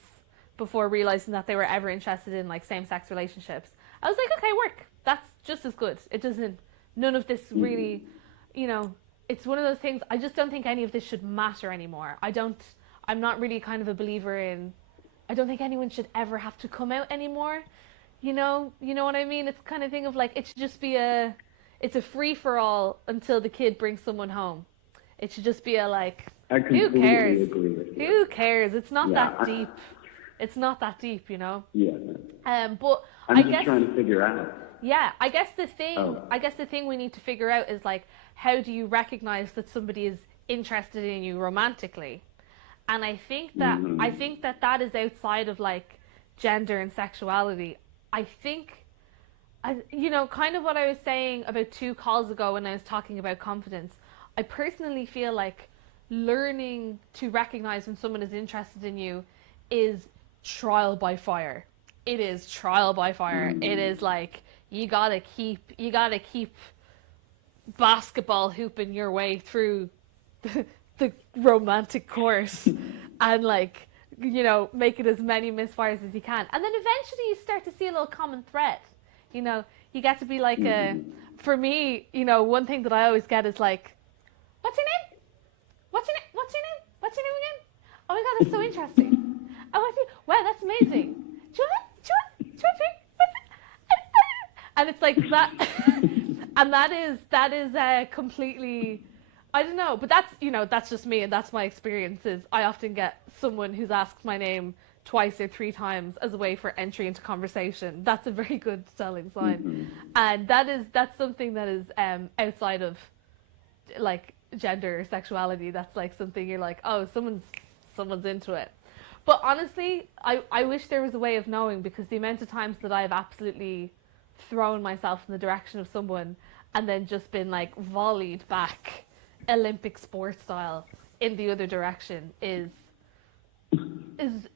before realizing that they were ever interested in like same-sex relationships. I was like, okay, work. That's just as good. It doesn't, none of this really, you know, it's one of those things, I just don't think any of this should matter anymore. I'm not really kind of a believer in, I don't think anyone should ever have to come out anymore. You know what I mean? It's kind of thing of like, it should just be it's a free for all until the kid brings someone home. It should just be a like, who cares? Agree with you. Who cares? It's not that deep. It's not that deep, you know? Yeah. But I'm I just guess, trying to figure out. yeah, I guess the thing we need to figure out is like, how do you recognize that somebody is interested in you romantically? And I think that that is outside of like gender and sexuality. I think, you know, kind of what I was saying about 2 calls ago when I was talking about confidence. I personally feel like learning to recognize when someone is interested in you is trial by fire. It is trial by fire. It is like, you gotta keep basketball hooping your way through the romantic course and like, you know, make it as many misfires as you can. And then eventually you start to see a little common thread. You know, you get to be like for me, you know, one thing that I always get is like, what's your name? What's your name? What's your name? What's your name again? Oh my God, that's so interesting. Wow, that's amazing. Do you want a drink? What's it? And it's like that, and that is completely, I don't know, but that's, you know, that's just me and that's my experiences. I often get someone who's asked my name twice or three times as a way for entry into conversation, that's a very good telling sign. And that's something that is outside of like gender or sexuality. That's like something you're like, oh, someone's into it. But honestly, I wish there was a way of knowing, because the amount of times that I've absolutely thrown myself in the direction of someone and then just been like volleyed back Olympic sport style in the other direction is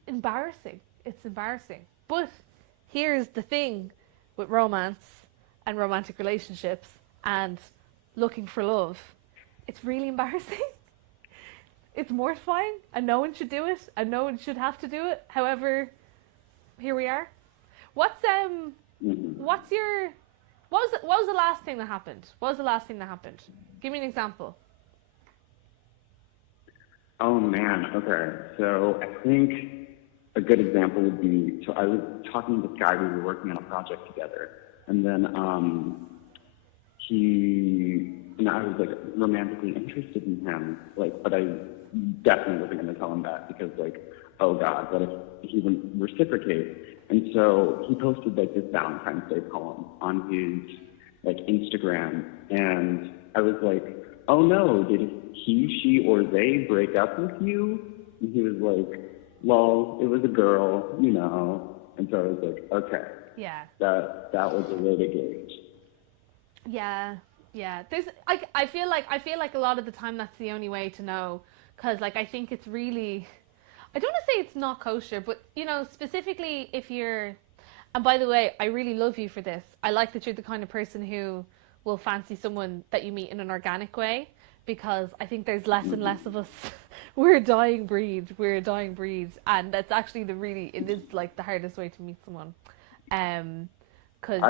embarrassing. It's embarrassing. But here's the thing with romance and romantic relationships and looking for love. It's really embarrassing. It's mortifying, and no one should do it, and no one should have to do it. However, here we are. What was the last thing that happened? What was the last thing that happened? Give me an example. Oh man, okay. So I think a good example would be, so I was talking to this guy, we were working on a project together, and then I was like romantically interested in him, like, but I definitely wasn't going to tell him that, because like, oh God, what if he wouldn't reciprocate? And so he posted like this Valentine's Day poem on his like Instagram, and I was like, oh no, did he, she, or they break up with you? And he was like, lol, it was a girl, you know. And so I was like, okay. Yeah. That was a way to gauge. Yeah. There's I feel like a lot of the time that's the only way to know, because like I think it's really, I don't want to say it's not kosher, but you know, specifically if you're, and by the way, I really love you for this. I like that you're the kind of person who will fancy someone that you meet in an organic way, because I think there's less and less of us. We're a dying breed, and that's actually it is like the hardest way to meet someone. Because,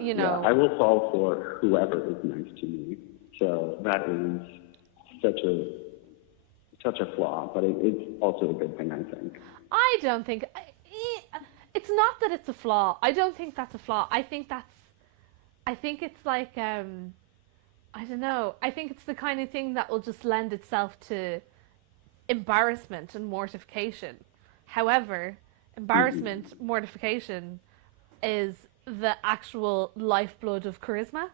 you know... Yeah, I will fall for whoever is nice to me. So that is such a flaw, but it's also a good thing, I think. I don't think... It's not that it's a flaw. I don't think that's a flaw. I think it's like... I don't know. I think it's the kind of thing that will just lend itself to embarrassment and mortification. However, embarrassment, mortification is the actual lifeblood of charisma.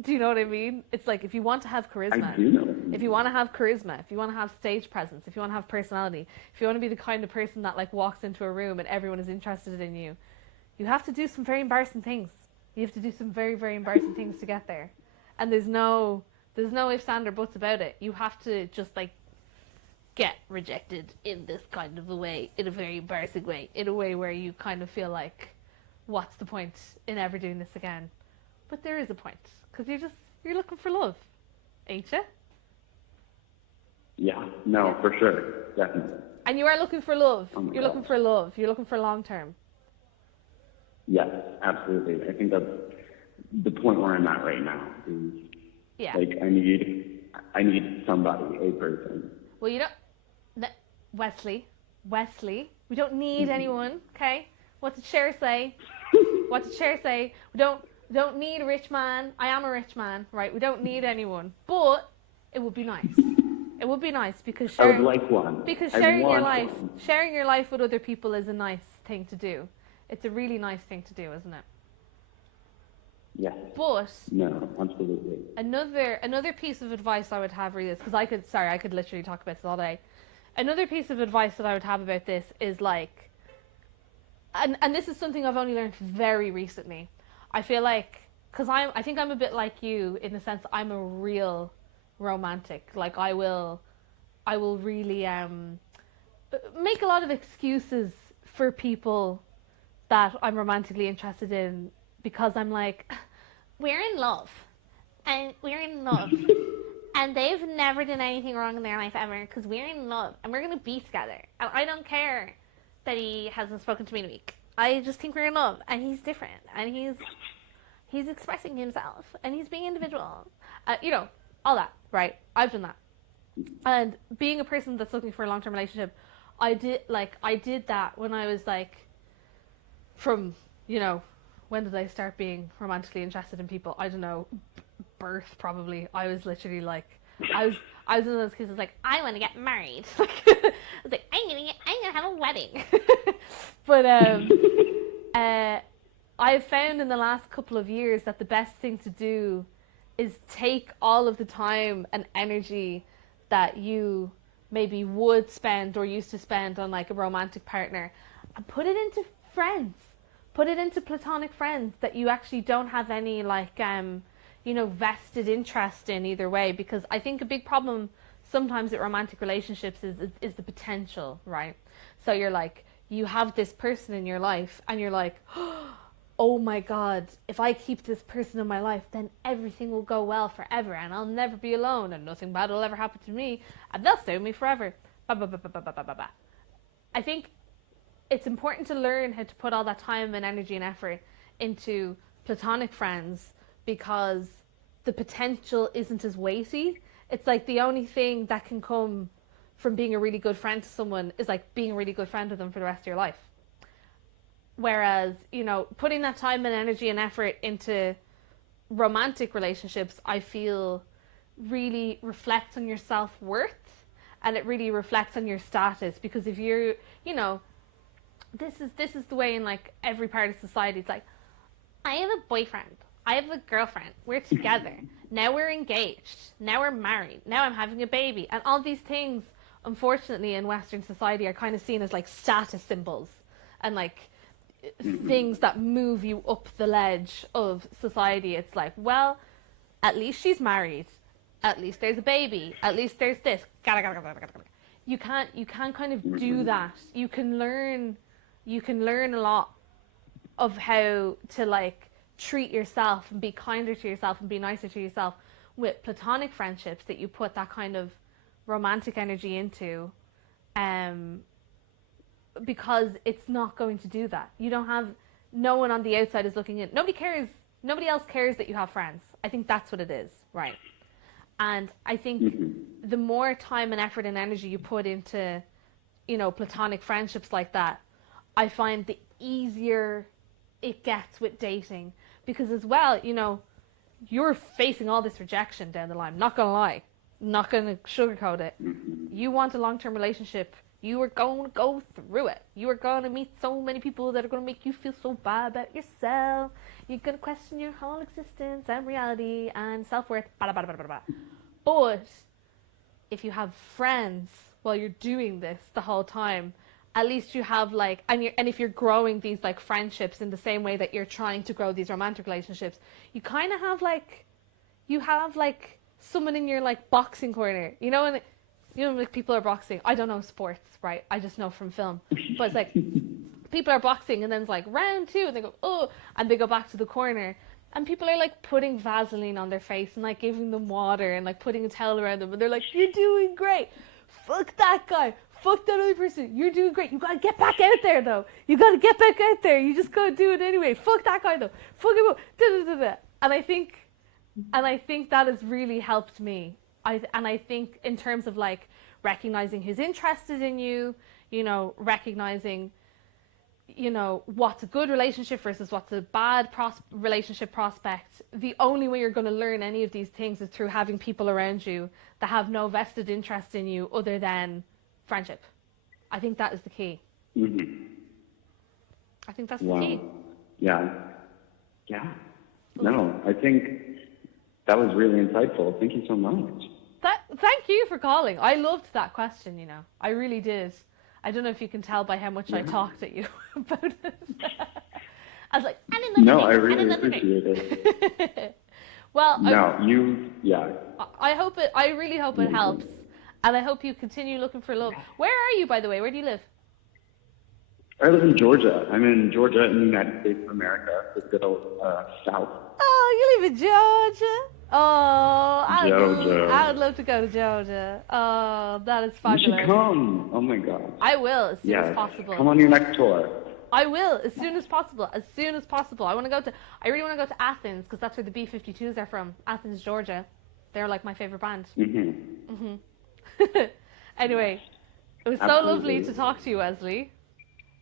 Do you know what I mean? It's like, if you want to have charisma, I do know. if you want to have charisma, if you want to have stage presence, if you want to have personality, if you want to be the kind of person that like walks into a room and everyone is interested in you, you have to do some very embarrassing things. You have to do some very, very embarrassing things to get there. And there's no ifs, ands, or buts about it. You have to just like get rejected in this kind of a way, in a very embarrassing way, in a way where you kind of feel like, what's the point in ever doing this again? But there is a point, because you're looking for love, ain't you? Yeah, no, for sure, definitely. And you are looking for love. Oh You're looking for love. You're looking for long term. Yes, absolutely. I think that's the point where I'm at right now. Is like I need somebody, a person. Well, you don't, Wesley. We don't need anyone. Okay. What did Cher say? We don't need a rich man. I am a rich man, right? We don't need anyone, but it would be nice. It would be nice, because I would like one. Because sharing your life with other people is a nice thing to do. It's a really nice thing to do, isn't it? Yes. But no, absolutely. Another piece of advice I would have really is, because I could literally talk about this all day. Another piece of advice that I would have about this is like, and this is something I've only learned very recently. I feel like, because I think I'm a bit like you in the sense that I'm a real romantic. Like I will really make a lot of excuses for people that I'm romantically interested in, because I'm like, we're in love, and they've never done anything wrong in their life ever, because we're in love and we're gonna be together, and I don't care that he hasn't spoken to me in a week. I just think we're in love, and he's different, and he's expressing himself, and he's being individual, you know, all that, right? I've done that. And being a person that's looking for a long-term relationship, I did that when I was like, from, you know, when did I start being romantically interested in people? I don't know, birth probably. I was literally like, I was one of those kids who's like, I want to get married. I was like, I I'm gonna have a wedding. But I've found in the last couple of years that the best thing to do is take all of the time and energy that you maybe would spend or used to spend on like a romantic partner and put it into friends. Put it into platonic friends that you actually don't have any like vested interest in either way, because I think a big problem sometimes with romantic relationships is the potential, right? So you're like, you have this person in your life and you're like, oh my God, if I keep this person in my life, then everything will go well forever and I'll never be alone and nothing bad will ever happen to me and they'll stay with me forever. I think it's important to learn how to put all that time and energy and effort into platonic friends, because the potential isn't as weighty. It's like the only thing that can come from being a really good friend to someone is like being a really good friend with them for the rest of your life. Whereas, putting that time and energy and effort into romantic relationships, I feel really reflects on your self-worth and it really reflects on your status. Because if you're, this is the way in like every part of society. It's like, I have a boyfriend, I have a girlfriend, we're together, now we're engaged, now we're married, now I'm having a baby. And all these things, unfortunately, in Western society are kind of seen as like status symbols and like things that move you up the ledge of society. It's like, well, at least she's married, at least there's a baby, at least there's this. You can't kind of do that. You can learn a lot of how to like treat yourself and be kinder to yourself and be nicer to yourself with platonic friendships that you put that kind of romantic energy into, because it's not going to do that. You don't have, no one on the outside is looking in. Nobody else cares that you have friends. I think that's what it is, right? And I think the more time and effort and energy you put into, platonic friendships like that, I find the easier it gets with dating. Because as well, you're facing all this rejection down the line. Not gonna lie. Not gonna sugarcoat it. You want a long-term relationship. You are going to go through it. You are going to meet so many people that are going to make you feel so bad about yourself. You're going to question your whole existence and reality and self-worth. But if you have friends while you're doing this the whole time, at least you have like, and if you're growing these like friendships in the same way that you're trying to grow these romantic relationships, you kind of have like, someone in your like boxing corner, and like people are boxing. I don't know sports, right? I just know from film. But it's like people are boxing and then it's like round 2 and they go, oh, and they go back to the corner and people are like putting Vaseline on their face and like giving them water and like putting a towel around them and they're like, you're doing great. Fuck that guy. Fuck that other person. You're doing great. You gotta get back out there though. You gotta get back out there. You just gotta do it anyway. Fuck that guy though. Fuck him up. And I think that has really helped me. I think in terms of like recognizing who's interested in you, recognizing, what's a good relationship versus what's a bad relationship prospect. The only way you're going to learn any of these things is through having people around you that have no vested interest in you other than friendship. I think that is the key. I think that's the key. Yeah. No, I think that was really insightful. Thank you so much. Thank you for calling. I loved that question, I really did. I don't know if you can tell by how much I talked at you about it. I was like, I really appreciate it. Well, I really hope it helps. And I hope you continue looking for love. Where are you, by the way? Where do you live? I live in Georgia. I'm in Georgia in the United States of America, the good old South. Oh, you live in Georgia? Oh, Georgia. I would love to go to Georgia. Oh, that is fabulous. You should come. Oh my God. I will as soon as possible. Come on your next tour. I will as soon as possible. As soon as possible. I really want to go to Athens because that's where the B-52s are from. Athens, Georgia. They're like my favorite band. Anyway, it was so lovely to talk to you, Wesley.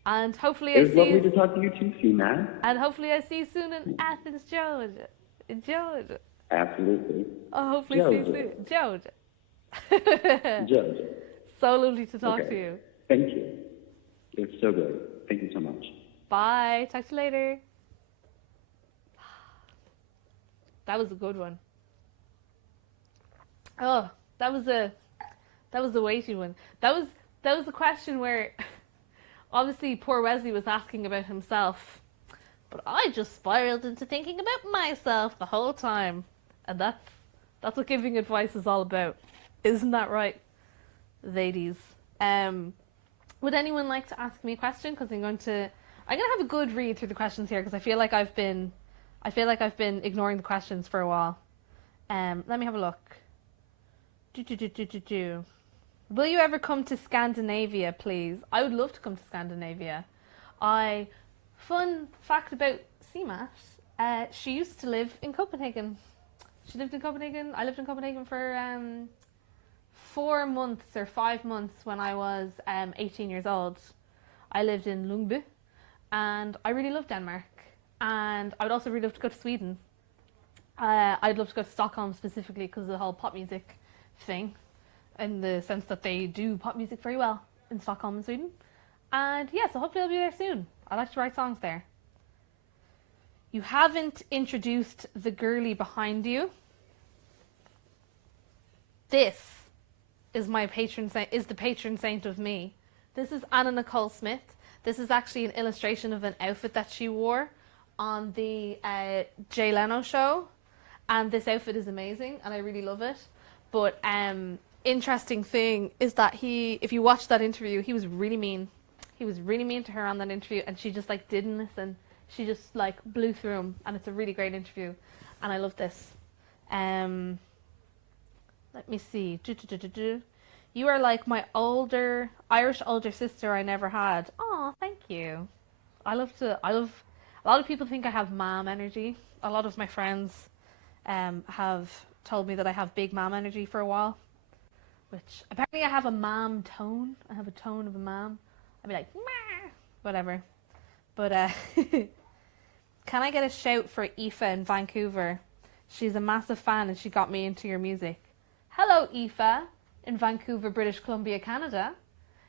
And hopefully it was lovely to talk to you too, CMAT. And hopefully I see you soon in Athens, Georgia. In Georgia. Absolutely. Oh, hopefully see you soon. Georgia. Georgia. So lovely to talk to you. Thank you. It's so good. Thank you so much. Bye. Talk to you later. That was a good one. Oh, that was a weighty one. That was a question where obviously poor Wesley was asking about himself, but I just spiraled into thinking about myself the whole time, and that's what giving advice is all about. Isn't that right, ladies? Would anyone like to ask me a question? Because I'm gonna have a good read through the questions here, because I feel like I've been ignoring the questions for a while. Let me have a look. Will you ever come to Scandinavia, please? I would love to come to Scandinavia. Fun fact about CMAT, she used to live in Copenhagen. She lived in Copenhagen. I lived in Copenhagen for 4 months or 5 months when I was 18 years old. I lived in Ljungby, and I really loved Denmark. And I would also really love to go to Sweden. I'd love to go to Stockholm specifically because of the whole pop music thing, in the sense that they do pop music very well in Stockholm and Sweden. And yeah, so hopefully I'll be there soon. I like to write songs there. You haven't introduced the girlie behind you. This is my patron saint, is the patron saint of me. This is Anna Nicole Smith. This is actually an illustration of an outfit that she wore on the Jay Leno show, and this outfit is amazing and I really love it. But interesting thing is that if you watch that interview, he was really mean. He was really mean to her on that interview, and she just like didn't listen. She just like blew through him, and it's a really great interview, and I love this. Let me see. You are like my Irish older sister I never had. Oh, thank you. I love. A lot of people think I have mom energy. A lot of my friends have told me that I have big mom energy for a while, which apparently I have a mom tone. I have a tone of a mom. I'd be like, meh, whatever. But can I get a shout for Aoife in Vancouver? She's a massive fan and she got me into your music. Hello, Aoife in Vancouver, British Columbia, Canada.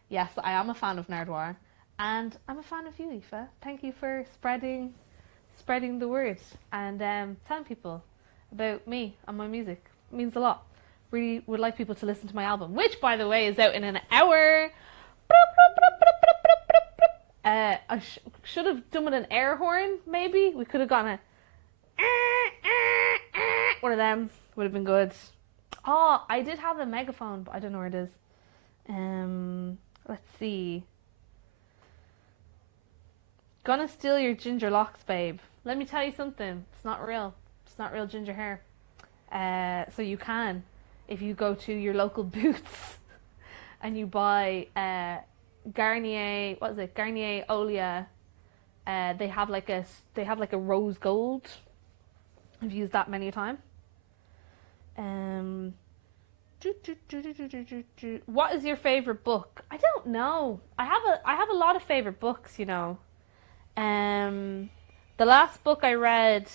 Yes, I am a fan of Nardwar, and I'm a fan of you, Aoife. Thank you for spreading the word and telling people about me and my music. It means a lot. Really would like people to listen to my album, which, by the way, is out in an hour. I should have done with an air horn, maybe. We could have gotten a one of them. Would have been good. Oh, I did have a megaphone, but I don't know where it is. Let's see. Gonna steal your ginger locks, babe. Let me tell you something. It's not real. It's not real ginger hair. So you can, if you go to your local Boots and you buy Garnier, what is it? Garnier Olia. They have like a rose gold. I've used that many a time. What is your favorite book? I don't know. I have a lot of favorite books, you know. The last book I read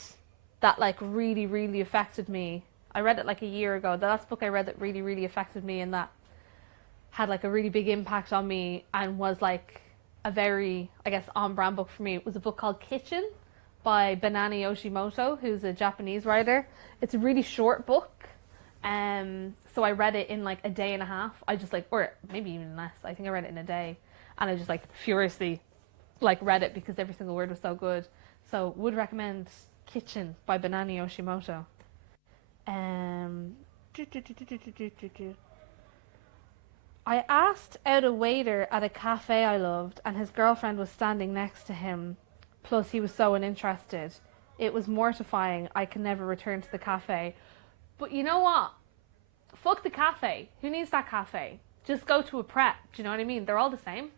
that like really, really affected me, I read it like a year ago. The last book I read that really, really affected me and that had like a really big impact on me and was like a very, I guess, on-brand book for me. It was a book called Kitchen by Banani Yoshimoto, who's a Japanese writer. It's a really short book. So I read it in like a day and a half. I just like, or maybe even less. I think I read it in a day, and I just like furiously like read it because every single word was so good. So would recommend Kitchen by Banani Yoshimoto. I asked out a waiter at a cafe I loved, and his girlfriend was standing next to him. Plus, he was so uninterested. It was mortifying. I can never return to the cafe. But you know what? Fuck the cafe. Who needs that cafe? Just go to a prep. Do you know what I mean? They're all the same.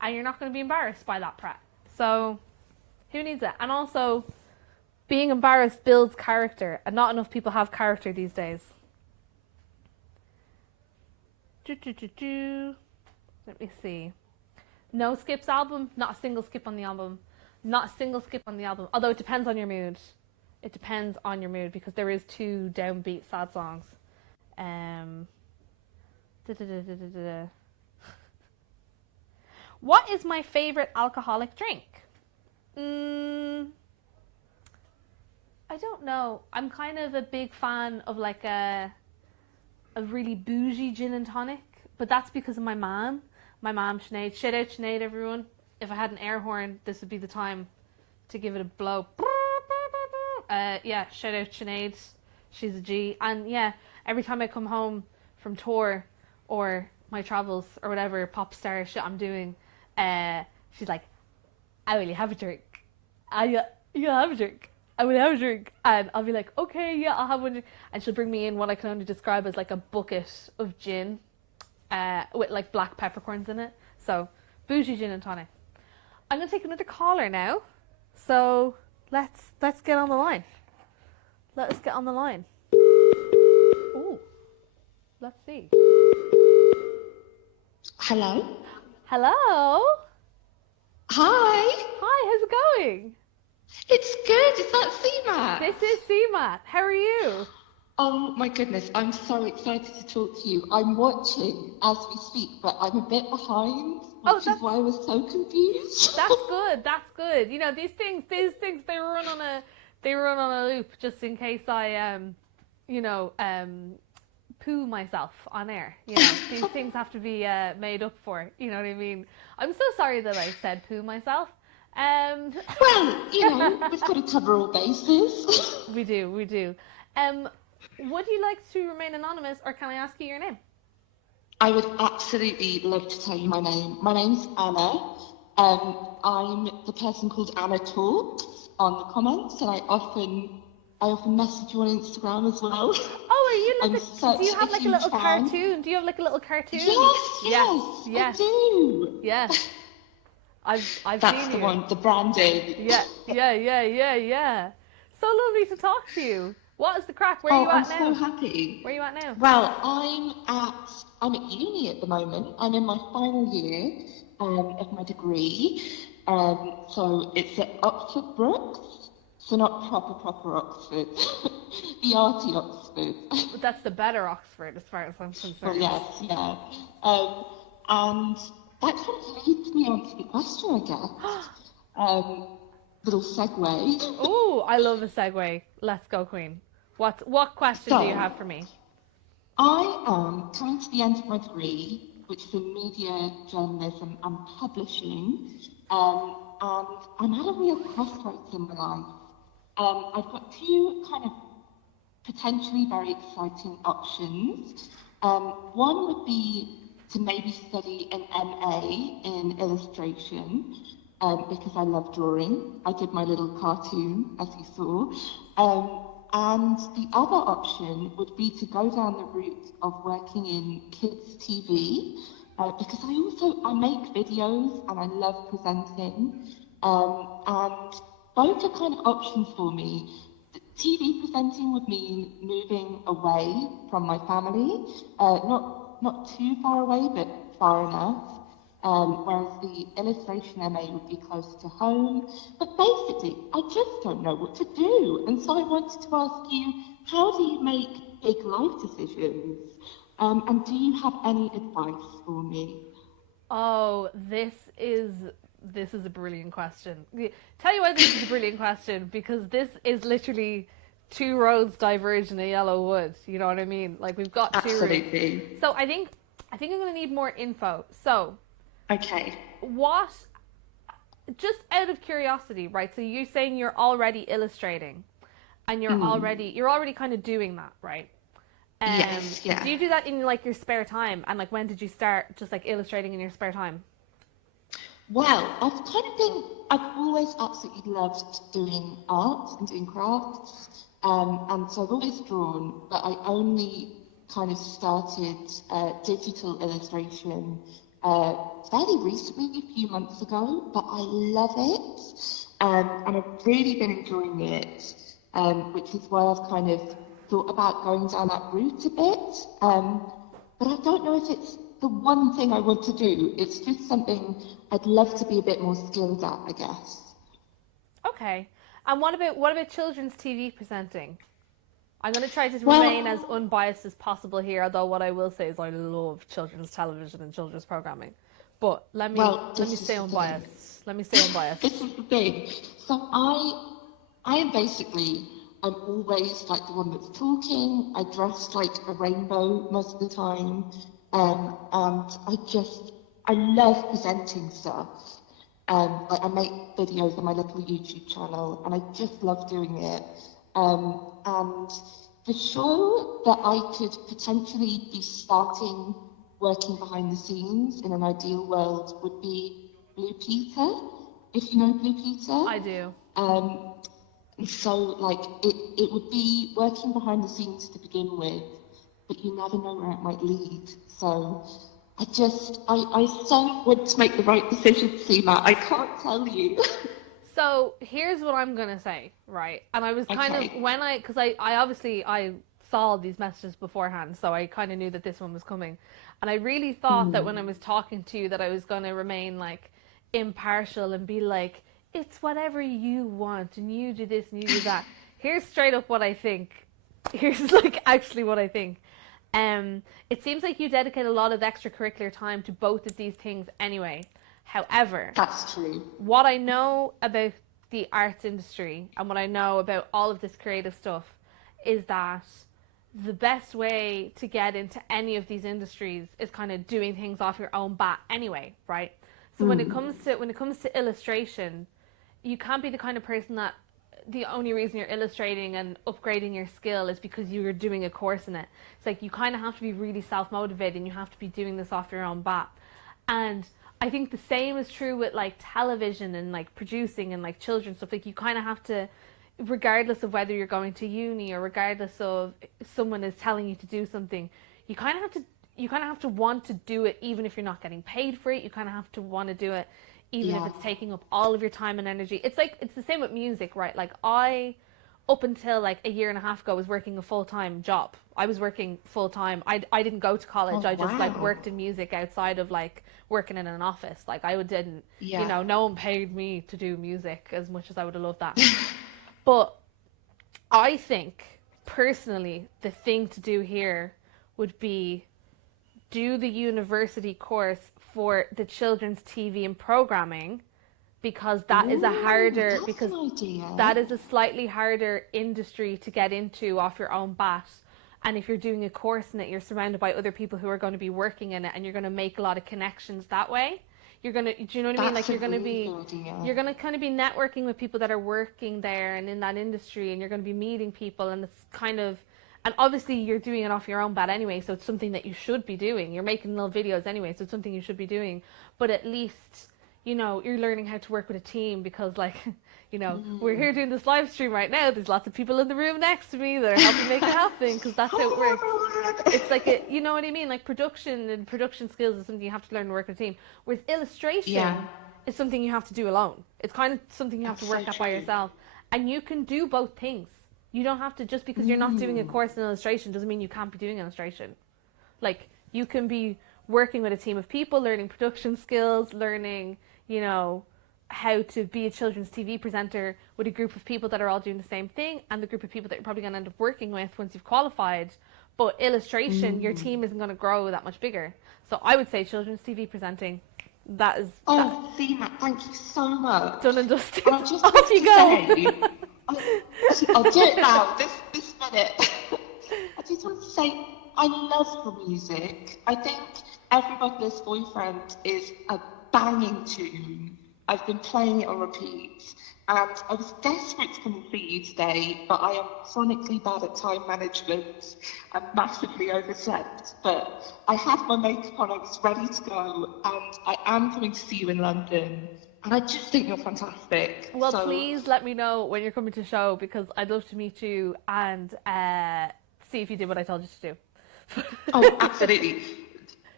And you're not going to be embarrassed by that prep. So, who needs it? And also, being embarrassed builds character. And not enough people have character these days. Let me see. No skips album. Not a single skip on the album. Not a single skip on the album. Although it depends on your mood. It depends on your mood because there is 2 downbeat sad songs. What is my favorite alcoholic drink? I don't know. I'm kind of a big fan of like a really bougie gin and tonic, but that's because of my mom. My mom, Sinead. Shout out Sinead, everyone. If I had an air horn, this would be the time to give it a blow. Yeah, shout out Sinead. She's a G. And yeah, every time I come home from tour or my travels or whatever pop star shit I'm doing, she's like, I will have a drink. You'll have a drink. I will have a drink. And I'll be like, okay, yeah, I'll have one. And she'll bring me in what I can only describe as like a bucket of gin with like black peppercorns in it. So, bougie gin and tonic. I'm going to take another caller now. So, let's get on the line. Let us get on the line. Ooh. Let's see. Hello? Hello? Hi! Hi, how's it going? It's good. Is that CMAT? This is CMAT. How are you? Oh my goodness, I'm so excited to talk to you. I'm watching as we speak, but I'm a bit behind, which is why I was so confused. That's good. That's good. You know, these things they run on a loop just in case I poo myself on air. You know, these things have to be made up for. You know what I mean? I'm so sorry that I said poo myself. Well, you know, we've got to cover all bases. We do. Would you like to remain anonymous, or can I ask you your name? I would absolutely love to tell you my name. My name's Anna. I'm the person called Anna Talks on the comments, and I often message you on Instagram as well. Oh, are you like do you have like a little cartoon? Do you have like a little cartoon? Yes, I do. Yes. I've That's seen the you. one, the branding. Yeah. So lovely to talk to you. What is the crack? Where are you at now? I'm so happy. Where are you at now? Well, I'm at uni at the moment. I'm in my final year of my degree. So it's at Oxford Brookes. So not proper Oxford. The arty Oxford. But that's the better Oxford as far as I'm concerned. Well, yes, yeah. And that kind of leads me on to the question, I guess. Little segue. Oh, I love a segue. Let's go, Queen. What question do you have for me? I am coming to the end of my degree, which is in media journalism and publishing, and I'm at a real crossroads in my life. I've got two kind of potentially very exciting options. One would be to maybe study an MA in illustration, because I love drawing. I did my little cartoon, as you saw. And the other option would be to go down the route of working in kids' TV, because I make videos and I love presenting. And both are kind of options for me. TV presenting would mean moving away from my family, not too far away, but far enough. Whereas the illustration MA would be close to home. But basically, I just don't know what to do. And so I wanted to ask you, how do you make big life decisions? And do you have any advice for me? Oh, this is a brilliant question. Tell you why this is a brilliant question, because this is literally two roads diverge in a yellow wood. You know what I mean? Like, we've got two roads. So I think I'm going to need more info. So, okay. What, just out of curiosity, right? So you're saying you're already illustrating, and you're already kind of doing that, right? Yes, yeah. Do you do that in like your spare time? And like, when did you start just like illustrating in your spare time? Well, I've always absolutely loved doing art and doing crafts. And so I've always drawn, but I only kind of started digital illustration fairly recently, a few months ago, but I love it. And I've really been enjoying it, which is why I've kind of thought about going down that route a bit. But I don't know if it's the one thing I want to do. It's just something I'd love to be a bit more skilled at, I guess. Okay. And what about children's TV presenting? I'm going to try to remain as unbiased as possible here, although what I will say is I love children's television and children's programming. But let me stay unbiased. Let me stay unbiased. This is the thing. So I am basically, I'm always like the one that's talking. I dress like a rainbow most of the time. And I love presenting stuff. Like I make videos on my little YouTube channel, and I just love doing it. And the show that I could potentially be starting working behind the scenes in an ideal world would be Blue Peter, if you know Blue Peter. I do. So like it would be working behind the scenes to begin with, but you never know where it might lead. So I so want to make the right decision, CMAT. I can't tell you. So here's what I'm gonna say, right? And I was kind of because I obviously I saw these messages beforehand, so I kind of knew that this one was coming, and I really thought that when I was talking to you that I was gonna remain like impartial and be like, it's whatever you want and you do this and you do that. Here's straight up what I think. Here's like actually what I think. It seems like you dedicate a lot of extracurricular time to both of these things anyway. However, that's true. What I know about the arts industry and what I know about all of this creative stuff is that the best way to get into any of these industries is kind of doing things off your own bat anyway, right? So when it comes to illustration, you can't be the kind of person that the only reason you're illustrating and upgrading your skill is because you're doing a course in it. It's like you kind of have to be really self-motivated and you have to be doing this off your own bat. And I think the same is true with like television and like producing and like children's stuff. Like you kind of have to, regardless of whether you're going to uni or regardless of someone is telling you to do something, you kind of have to want to do it even if you're not getting paid for it. You kind of have to want to do it even if it's taking up all of your time and energy. It's like, it's the same with music, right? Like I, up until like a year and a half ago, was working a full-time job. I was working full-time. I didn't go to college. I just like worked in music outside of like working in an office. Like I didn't, you know, no one paid me to do music as much as I would have loved that. But I think personally, the thing to do here would be do the university course for the children's TV and programming, because that is a harder, because that is a slightly harder industry to get into off your own bat. And if you're doing a course in it, you're surrounded by other people who are going to be working in it, and you're going to make a lot of connections that way. You're going to, do you know what I mean? Like you're going to kind of be networking with people that are working there and in that industry, and you're going to be meeting people, and it's kind of, and obviously you're doing it off your own bat anyway, so it's something that you should be doing. You're making little videos anyway, so it's something you should be doing. But at least, you know, you're learning how to work with a team, because like, you know, we're here doing this live stream right now. There's lots of people in the room next to me that are helping make it happen, because that's how it works. It's like, you know what I mean? Like production and production skills is something you have to learn to work with a team. Whereas illustration is something you have to do alone. It's kind of something you have to work at by yourself. And you can do both things. You don't have to, just because you're not doing a course in illustration doesn't mean you can't be doing illustration. Like you can be working with a team of people, learning production skills, learning, you know, how to be a children's TV presenter with a group of people that are all doing the same thing, and the group of people that you're probably going to end up working with once you've qualified. But illustration, your team isn't going to grow that much bigger. So I would say children's TV presenting, that is... Oh, CMAT, thank you so much. Done and dusted. Off you go. I'll do it now, this minute. I just want to say, I love the music. I think Everybody's Boyfriend is a banging tune. I've been playing it on repeat, and I was desperate to come and see you today, but I am chronically bad at time management and massively overslept. But I had my makeup on, I was ready to go, and I am coming to see you in London. And I just think you're fantastic. Well, please let me know when you're coming to the show, because I'd love to meet you and see if you did what I told you to do. Oh, absolutely.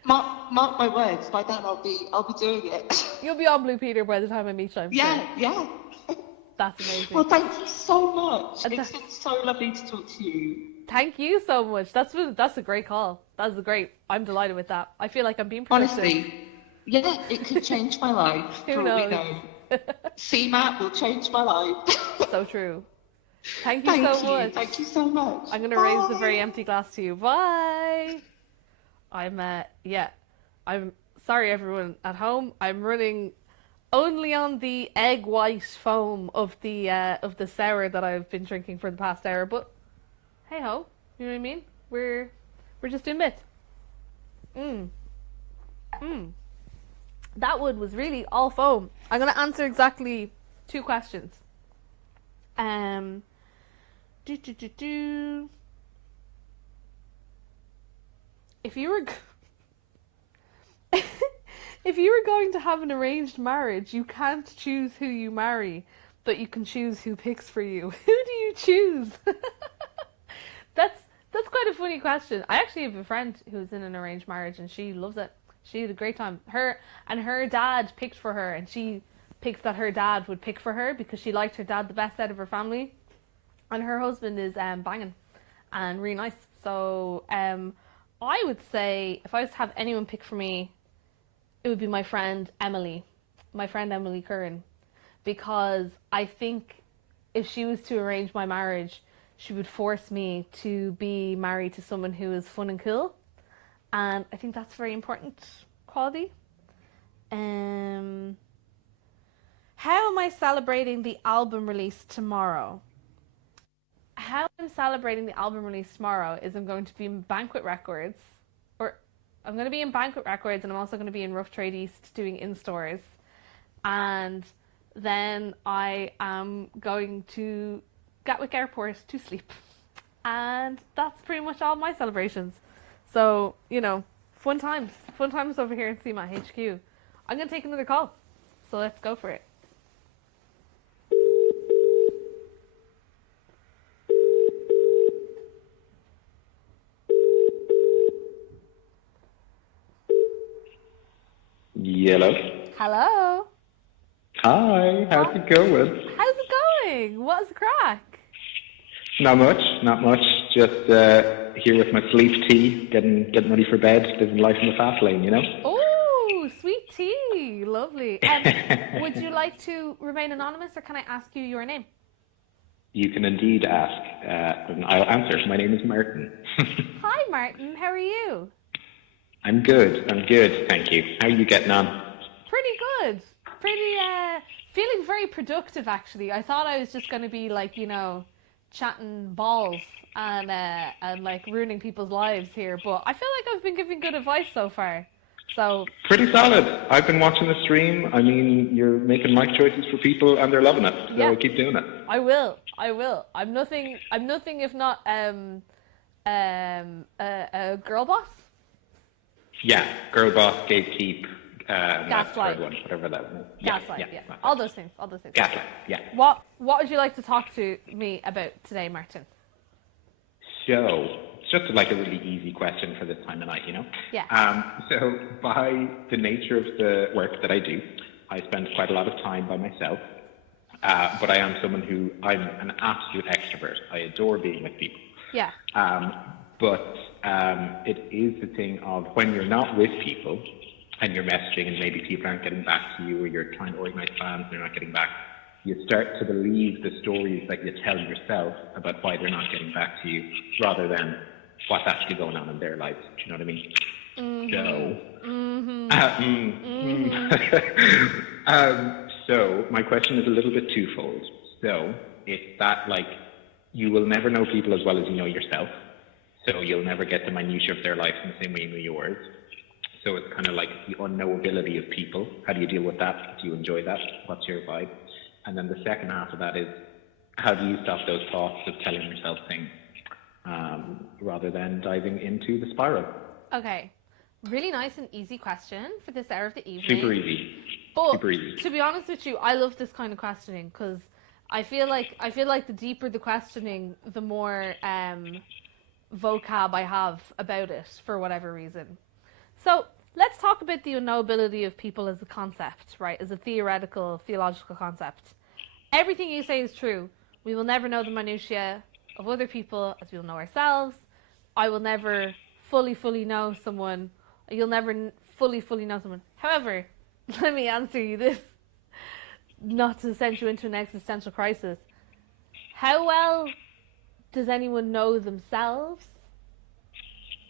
Mark my words. By then, I'll be doing it. You'll be on Blue Peter by the time I meet you. Yeah. That's amazing. Well, thank you so much. It's been so lovely to talk to you. Thank you so much. That's a great call. I'm delighted with that. I feel like I'm being productive. Honestly. Yeah, it could change my life. Who knows? We know. CMAT will change my life. So true. Thank you so much. Thank you so much. I'm going to raise the very empty glass to you. Bye. I'm sorry everyone at home, I'm running only on the egg white foam of the sour that I've been drinking for the past hour, but hey ho, you know what I mean? We're just doing bits. That one was really all foam. I'm gonna answer exactly 2 questions. If you were if you were going to have an arranged marriage, you can't choose who you marry, but you can choose who picks for you. Who do you choose? That's quite a funny question. I actually have a friend who's in an arranged marriage and she loves it. She had a great time. Her dad picked for her, and she picked that her dad would pick for her because she liked her dad the best out of her family. And her husband is banging and really nice. So I would say if I was to have anyone pick for me, it would be my friend Emily Curran, because I think if she was to arrange my marriage, she would force me to be married to someone who is fun and cool, and I think that's a very important quality. How am I celebrating the album release tomorrow? How I'm celebrating the album release tomorrow is I'm going to be in Banquet Records, and I'm also going to be in Rough Trade East doing in-stores. And then I am going to Gatwick Airport to sleep. And that's pretty much all my celebrations. So, fun times over here in CMAT HQ. I'm going to take another call. So let's go for it. Hello. Hello. Hi, how's it going? How's it going? What's the crack? Not much. Just here with my sleep tea, getting ready for bed, living life in the fast lane, Oh, sweet tea. Lovely. Would you like to remain anonymous, or can I ask you your name? You can indeed ask, and I'll answer. My name is Martin. Hi, Martin. How are you? I'm good, thank you. How are you getting on? Pretty good. Feeling very productive, actually. I thought I was just going to be chatting balls and like ruining people's lives here, but I feel like I've been giving good advice so far. So pretty solid. I've been watching the stream. I mean, you're making life choices for people and they're loving it. So yeah. Keep doing it. I will. I'm nothing if not a girl boss. Yeah, girl boss, gatekeep, gaslight, one, whatever that one is. Gaslight, yeah. All those things. Gaslight, yeah. What would you like to talk to me about today, Martin? So, it's just like a really easy question for this time of night, Yeah. So, by the nature of the work that I do, I spend quite a lot of time by myself. But I am someone I'm an absolute extrovert. I adore being with people. Yeah. But it is the thing of when you're not with people and you're messaging and maybe people aren't getting back to you, or you're trying to organize plans and they're not getting back, you start to believe the stories that you tell yourself about why they're not getting back to you, rather than what's actually going on in their lives. Do you know what I mean? Mm-hmm. So my question is a little bit twofold. So it's that you will never know people as well as you know yourself. So you'll never get the minutiae of their lives in the same way you know yours. So it's kind of like the unknowability of people. How do you deal with that? Do you enjoy that? What's your vibe? And then the second half of that is, how do you stop those thoughts of telling yourself things rather than diving into the spiral? Okay. Really nice and easy question for this hour of the evening. Super easy. But Super easy. To be honest with you, I love this kind of questioning, because I feel like the deeper the questioning, the more vocab I have about it for whatever reason. So let's talk about the unknowability of people as a concept, right? As a theological concept. Everything you say is true. We will never know the minutiae of other people as we will know ourselves. I will never fully know someone. You'll never fully know someone. However, let me answer you this, not to send you into an existential crisis. How well does anyone know themselves?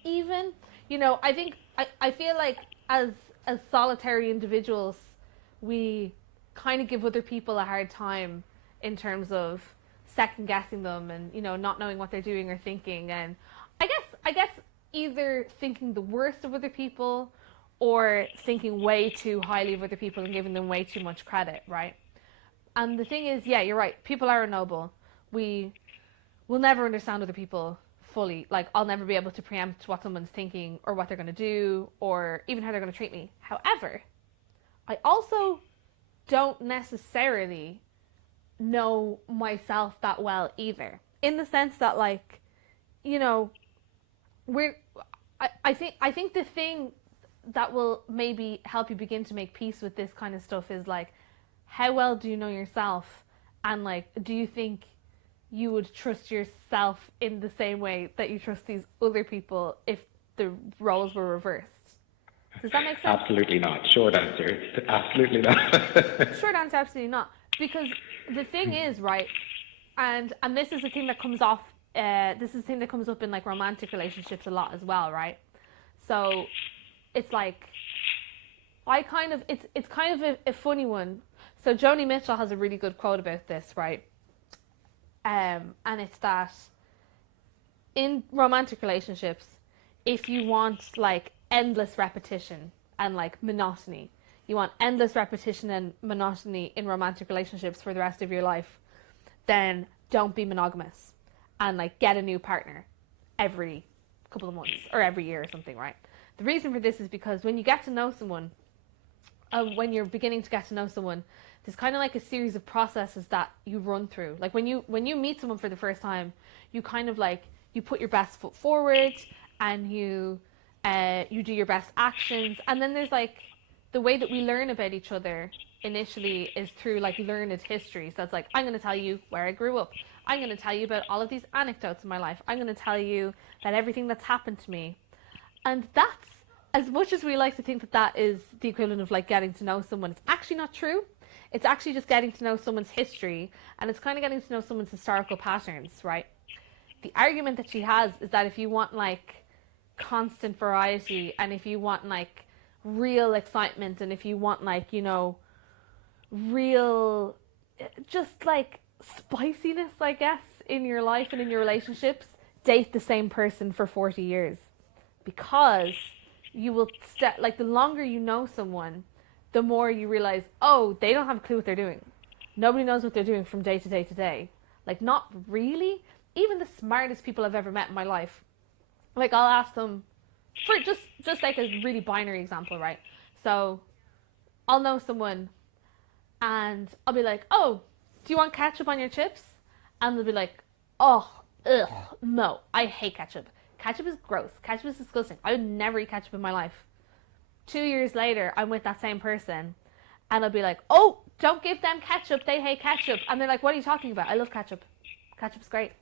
Even, I feel like as as solitary individuals, we kind of give other people a hard time in terms of second guessing them and, you know, not knowing what they're doing or thinking. And I guess either thinking the worst of other people or thinking way too highly of other people and giving them way too much credit, right? And the thing is, yeah, you're right. People are noble. We will never understand other people fully. Like, I'll never be able to preempt what someone's thinking or what they're going to do or even how they're going to treat me. However, I also don't necessarily know myself that well either. In the sense that, like, you know, I think the thing that will maybe help you begin to make peace with this kind of stuff is, like, how well do you know yourself? And, like, do you think you would trust yourself in the same way that you trust these other people if the roles were reversed? Does that make sense? Absolutely not. Short answer, absolutely not. Short answer, absolutely not. Because the thing is, right, and this is the thing that comes off, this is the thing that comes up in, like, romantic relationships a lot as well, right? So it's like, it's kind of a funny one. So Joni Mitchell has a really good quote about this, right? And it's that in romantic relationships, if you want, like, endless repetition and, like, monotony, you want endless repetition and monotony in romantic relationships for the rest of your life, then don't be monogamous and, like, get a new partner every couple of months or every year or something, right? The reason for this is because when you get to know someone, when you're beginning to get to know someone, there's kind of like a series of processes that you run through. Like, when you meet someone for the first time, you kind of, like, you put your best foot forward and you do your best actions. And then there's, like, the way that we learn about each other initially is through, like, learned history. So it's like, I'm going to tell you where I grew up. I'm going to tell you about all of these anecdotes in my life. I'm going to tell you that everything that's happened to me. And that's, as much as we like to think that that is the equivalent of, like, getting to know someone, it's actually not true. It's actually just getting to know someone's history, and it's kind of getting to know someone's historical patterns, right? The argument that she has is that if you want, like, constant variety, and if you want, like, real excitement, and if you want, like, you know, real, just, like, spiciness, I guess, in your life and in your relationships, date the same person for 40 years. Because you will, like, the longer you know someone, the more you realize, oh, they don't have a clue what they're doing. Nobody knows what they're doing from day to day to day. Like, not really. Even the smartest people I've ever met in my life, like, I'll ask them, for just like a really binary example, right? So I'll know someone and I'll be like, oh, do you want ketchup on your chips? And they'll be like, oh, ugh, no, I hate ketchup. Ketchup is gross. Ketchup is disgusting. I would never eat ketchup in my life. 2 years later, I'm with that same person and I'll be like, oh, don't give them ketchup. They hate ketchup. And they're like, what are you talking about? I love ketchup. Ketchup's great.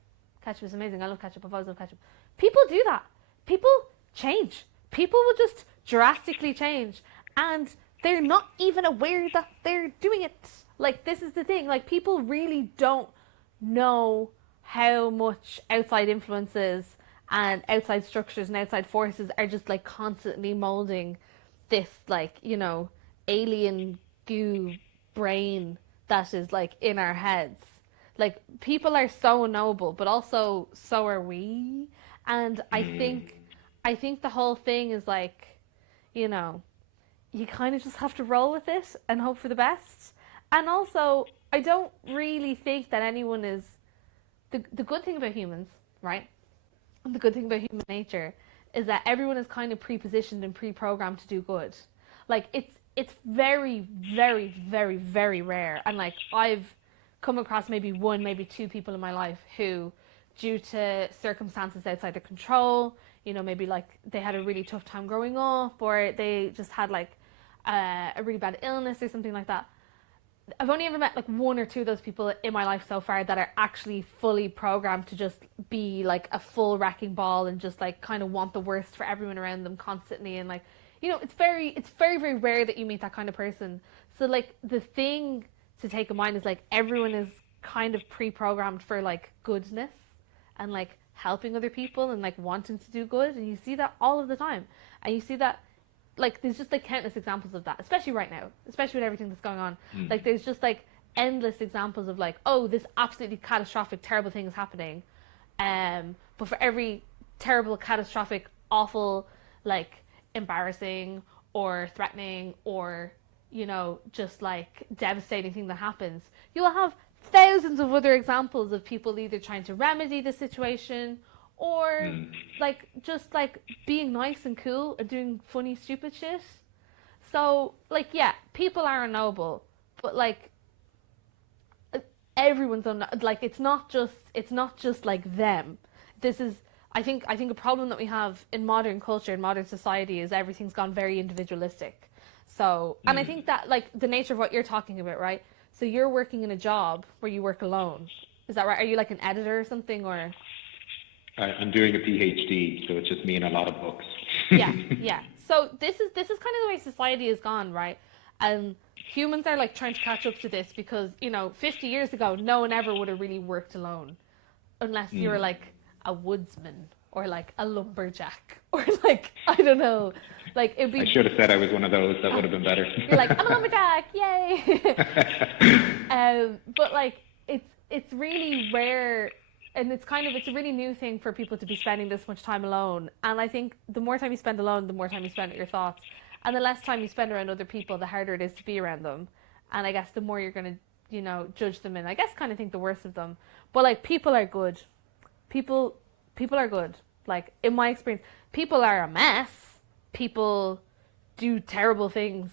Ketchup is amazing. I love ketchup. I've always loved ketchup. People do that. People change. People will just drastically change. And they're not even aware that they're doing it. Like, this is the thing. Like, people really don't know how much outside influences and outside structures and outside forces are just, like, constantly molding this, like, you know, alien goo brain that is, like, in our heads. Like, people are so noble, but also so are we. And I think the whole thing is, like, you know, you kind of just have to roll with it and hope for the best. And also, I don't really think that anyone is, the good thing about humans, right? The good thing about human nature is that everyone is kind of pre-positioned and pre-programmed to do good. Like, it's very, very, very, very rare. And, like, I've come across maybe one, maybe two people in my life who, due to circumstances outside their control, you know, maybe, like, they had a really tough time growing up, or they just had, like, a really bad illness or something like that. I've only ever met, like, one or two of those people in my life so far that are actually fully programmed to just be, like, a full wrecking ball and just, like, kind of want the worst for everyone around them constantly. And, like, you know, it's very, very rare that you meet that kind of person. So, like, the thing to take in mind is, like, everyone is kind of pre-programmed for, like, goodness and, like, helping other people and, like, wanting to do good. And you see that all of the time. And you see that like, there's just like countless examples of that, especially right now, especially with everything that's going on. Like, there's just like endless examples of like, oh, this absolutely catastrophic, terrible thing is happening. But for every terrible, catastrophic, awful, like, embarrassing or threatening or, you know, just like devastating thing that happens, you'll have thousands of other examples of people either trying to remedy the situation or like just like being nice and cool and doing funny, stupid shit. So like, yeah, people are noble, but like everyone's like, it's not just like them. This is, I think a problem that we have in modern culture, in modern society, is everything's gone very individualistic. So, and I think that like the nature of what you're talking about, right? So you're working in a job where you work alone. Is that right? Are you like an editor or something, or? I'm doing a PhD, so it's just me and a lot of books. Yeah. So this is kind of the way society has gone, right? And humans are like trying to catch up to this because, you know, 50 years ago, no one ever would have really worked alone, unless you were like a woodsman or like a lumberjack or like, I don't know, like it'd be. I should have said I was one of those. That would have been better. You're like, I'm a lumberjack, yay! But like, it's really rare. And it's a really new thing for people to be spending this much time alone. And I think the more time you spend alone, the more time you spend with your thoughts. And the less time you spend around other people, the harder it is to be around them. And I guess the more you're going to, you know, judge them and I guess kind of think the worst of them. But like, people are good. People are good. Like, in my experience, people are a mess. People do terrible things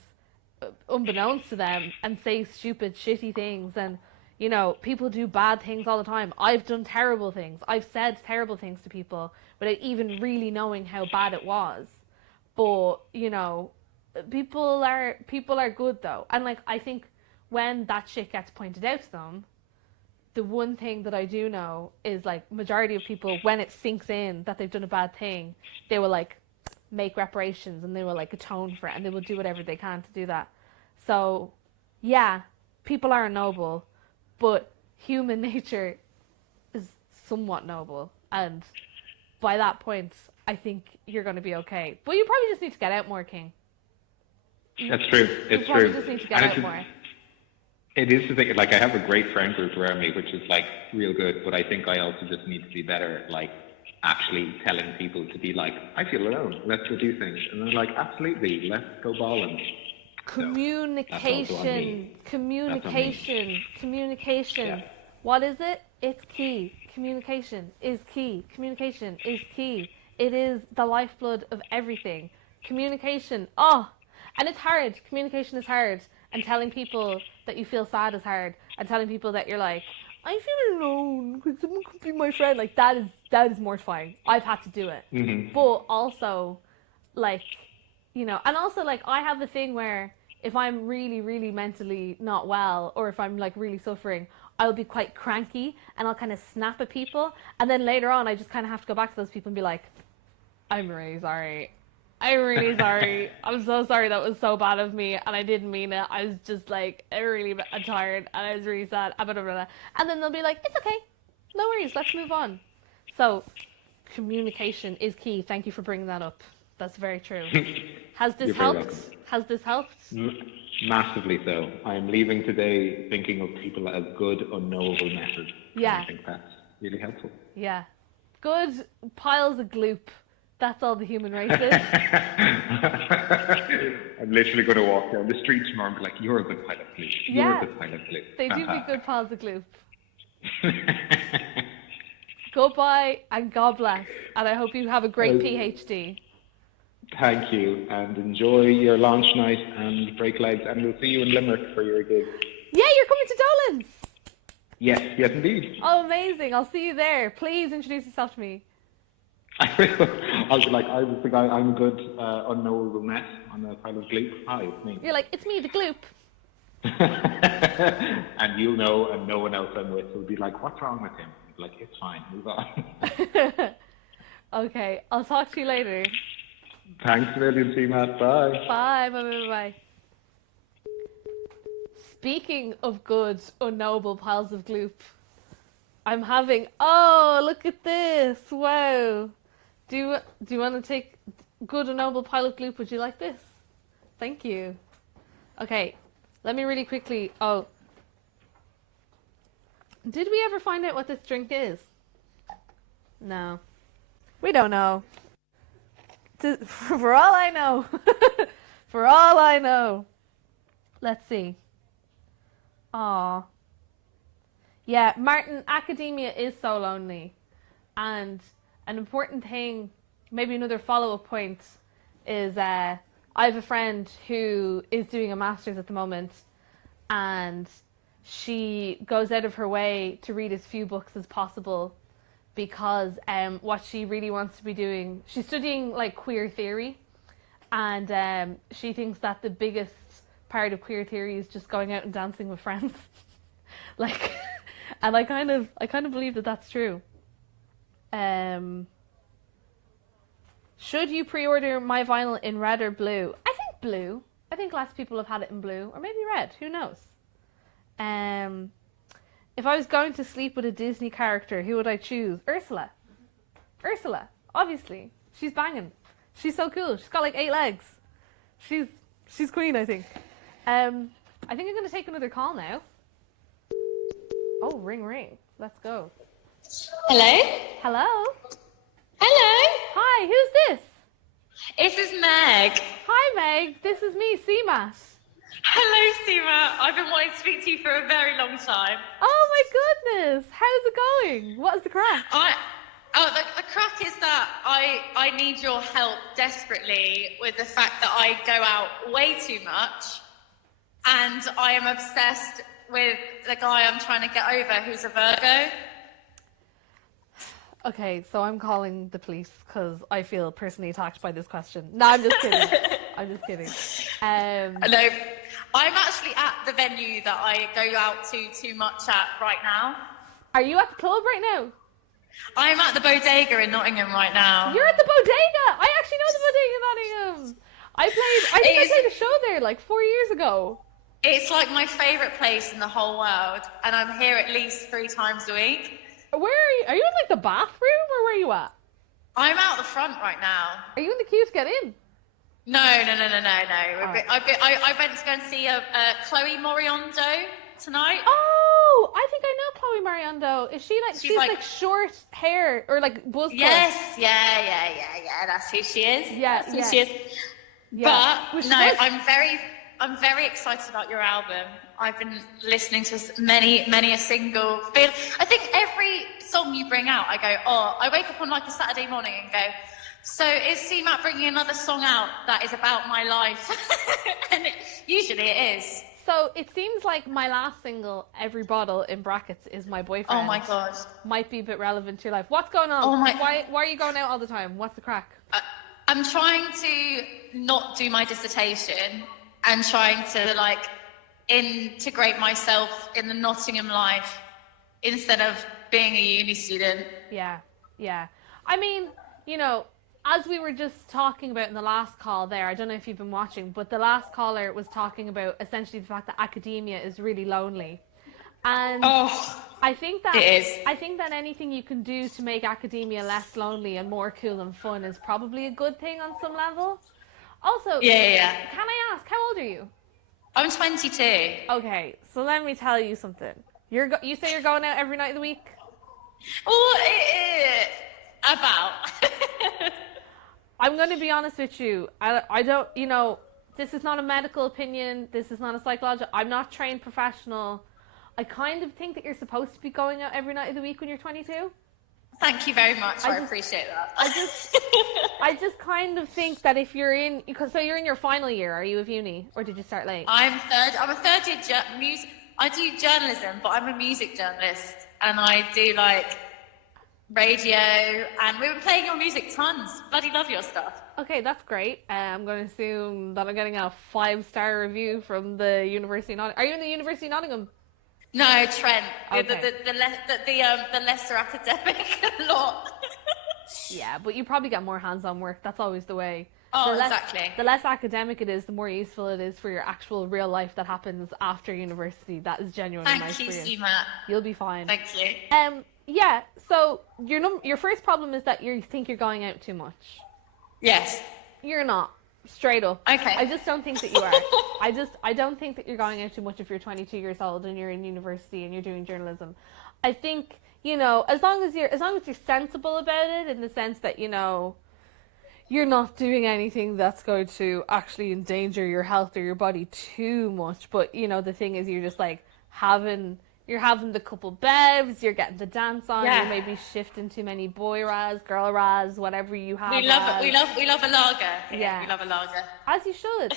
unbeknownst to them and say stupid, shitty things, and you know, people do bad things all the time. I've done terrible things. I've said terrible things to people without even really knowing how bad it was. But, you know, people are good though. And like, I think when that shit gets pointed out to them, the one thing that I do know is like, majority of people, when it sinks in that they've done a bad thing, they will like make reparations and they will like atone for it and they will do whatever they can to do that. So yeah, people are noble. But human nature is somewhat noble. And by that point, I think you're going to be okay. But you probably just need to get out more, King. That's true. It's true. You just need to get out more. It is the thing. Like, I have a great friend group around me, which is like real good. But I think I also just need to be better, like actually telling people to be like, I feel alone. Let's go do things. And they're like, absolutely. Let's go bowling. Communication. Yeah. What is it? It's key. Communication is key. Communication is key. It is the lifeblood of everything. Communication. Oh, and it's hard. Communication is hard. And telling people that you feel sad is hard. And telling people that you're like, I feel alone because someone could be my friend. Like, that is mortifying. I've had to do it. Mm-hmm. But also, like, you know, and also like, I have a thing where if I'm really, really mentally not well, or if I'm like really suffering, I'll be quite cranky and I'll kind of snap at people. And then later on, I just kind of have to go back to those people and be like, I'm really sorry. I'm really sorry. I'm so sorry. That was so bad of me. And I didn't mean it. I was just like, I'm tired and I was really sad. Blah, blah, blah. And then they'll be like, it's okay. No worries. Let's move on. So communication is key. Thank you for bringing that up. That's very true. Has this helped? Has this helped? Massively so. I'm leaving today thinking of people as good, unknowable messes. Yeah. I think that's really helpful. Yeah. Good piles of gloop. That's all the human race is. I'm literally going to walk down the street tomorrow and be like, you're a good pile of gloop. Yeah. You're a good pile of gloop. They do be good piles of gloop. Goodbye and God bless. And I hope you have a great PhD. Thank you, and enjoy your launch night and break legs, and we'll see you in Limerick for your gig. Yeah, you're coming to Dolan's. Yes, indeed. Oh, amazing. I'll see you there. Please introduce yourself to me. I will. I'll be like, I was the guy, I'm a good, unknowable mess on a pile of gloop. Hi, it's me. You're like, it's me, the gloop. And you'll know, and no one else I'm with will be like, what's wrong with him? I'll be like, it's fine, move on. Okay, I'll talk to you later. Thanks a million, CMAT. Bye. Bye. Speaking of good, unknowable piles of gloop, I'm having... Oh, look at this. Wow. Do you want to take good, unknowable pile of gloop? Would you like this? Thank you. Okay, let me really quickly... Oh. Did we ever find out what this drink is? No. We don't know. For all I know. For all I know. Let's see. Aw. Yeah, Martin, academia is so lonely. And an important thing, maybe another follow-up point, is I have a friend who is doing a master's at the moment, and she goes out of her way to read as few books as possible because what she really wants to be doing, she's studying like queer theory, and she thinks that the biggest part of queer theory is just going out and dancing with friends. Like, and I kind of believe that that's true. Should you pre-order my vinyl in red or blue? I think blue. I think less people have had it in blue, or maybe red. Who knows? If I was going to sleep with a Disney character, who would I choose? Ursula. Ursula, obviously. She's banging. She's so cool. She's got like 8 legs. She's queen, I think. I think I'm going to take another call now. Oh, ring, ring. Let's go. Hello? Hello? Hello? Hi, who's this? This is Meg. Hi, Meg. This is me, CMAT. Hello, Seema. I've been wanting to speak to you for a very long time. Oh, my goodness. How's it going? What is the crack? The crack is that I need your help desperately with the fact that I go out way too much, and I am obsessed with the guy I'm trying to get over who's a Virgo. Okay, so I'm calling the police because I feel personally attacked by this question. No, I'm just kidding. I'm just kidding. No, I'm actually at the venue that I go out to too much at right now. Are you at the club right now? I'm at the Bodega in Nottingham right now. You're at the Bodega? I actually know the Bodega in Nottingham. I played a show there like 4 years ago. It's like my favourite place in the whole world, and I'm here at least 3 times a week. Where are you? Are you in like the bathroom, or where are you at? I'm out the front right now. Are you in the queue to get in? No. Oh. I went to go and see Chloe Moriondo tonight. Oh, I think I know Chloe Moriondo. Is she like, she's like short hair or like buzz cut? Yes, yeah. That's who she is. Yeah, That's who she is. Yeah. But no, I'm very excited about your album. I've been listening to many a single. I think every song you bring out, I go, oh, I wake up on like a Saturday morning and go, so is CMAT bringing another song out that is about my life? And usually it is. So it seems like my last single, Every Bottle in brackets, is my boyfriend. Oh my God. Might be a bit relevant to your life. What's going on? Why are you going out all the time? What's the crack? I'm trying to not do my dissertation and trying to like integrate myself in the Nottingham life instead of being a uni student. Yeah. I mean, you know, as we were just talking about in the last call there, I don't know if you've been watching, but the last caller was talking about essentially the fact that academia is really lonely. And I think that it is. I think that anything you can do to make academia less lonely and more cool and fun is probably a good thing on some level. Also, yeah. Can I ask, how old are you? I'm 22. Okay, so let me tell you something. You say you're going out every night of the week? About. I'm going to be honest with you. I don't, you know, this is not a medical opinion. This is not a psychological. I'm not a trained professional. I kind of think that you're supposed to be going out every night of the week when you're 22. Thank you very much. I appreciate that. I just kind of think that if you're in, so you're in your final year, are you of uni, or did you start late? I'm a third year music. I do journalism, but I'm a music journalist, and I do like radio, and we've been playing your music tons. Bloody love your stuff. Okay, that's great. I'm going to assume that I'm getting a 5-star review from the University of Nottingham. Are you in the University of Nottingham? No, Trent. Okay. The lesser academic lot. Yeah, but you probably get more hands-on work. That's always the way. Oh, exactly. The less academic it is, the more useful it is for your actual real life that happens after university. That is genuinely my experience. Thank you, CMAT. You'll be fine. Thank you. Yeah. So your first problem is that you think you're going out too much. Yes. You're not. Straight up. Okay. I just don't think that you are. I don't think that you're going out too much if you're 22 years old and you're in university and you're doing journalism. I think, you know, as long as you're sensible about it, in the sense that, you know, you're not doing anything that's going to actually endanger your health or your body too much. But, you know, the thing is, you're just like you're having the couple bevs, you're getting the dance on, you're maybe shifting too many boy raz, girl raz, whatever you have. We love a lager. Yeah. We love a lager. As you should.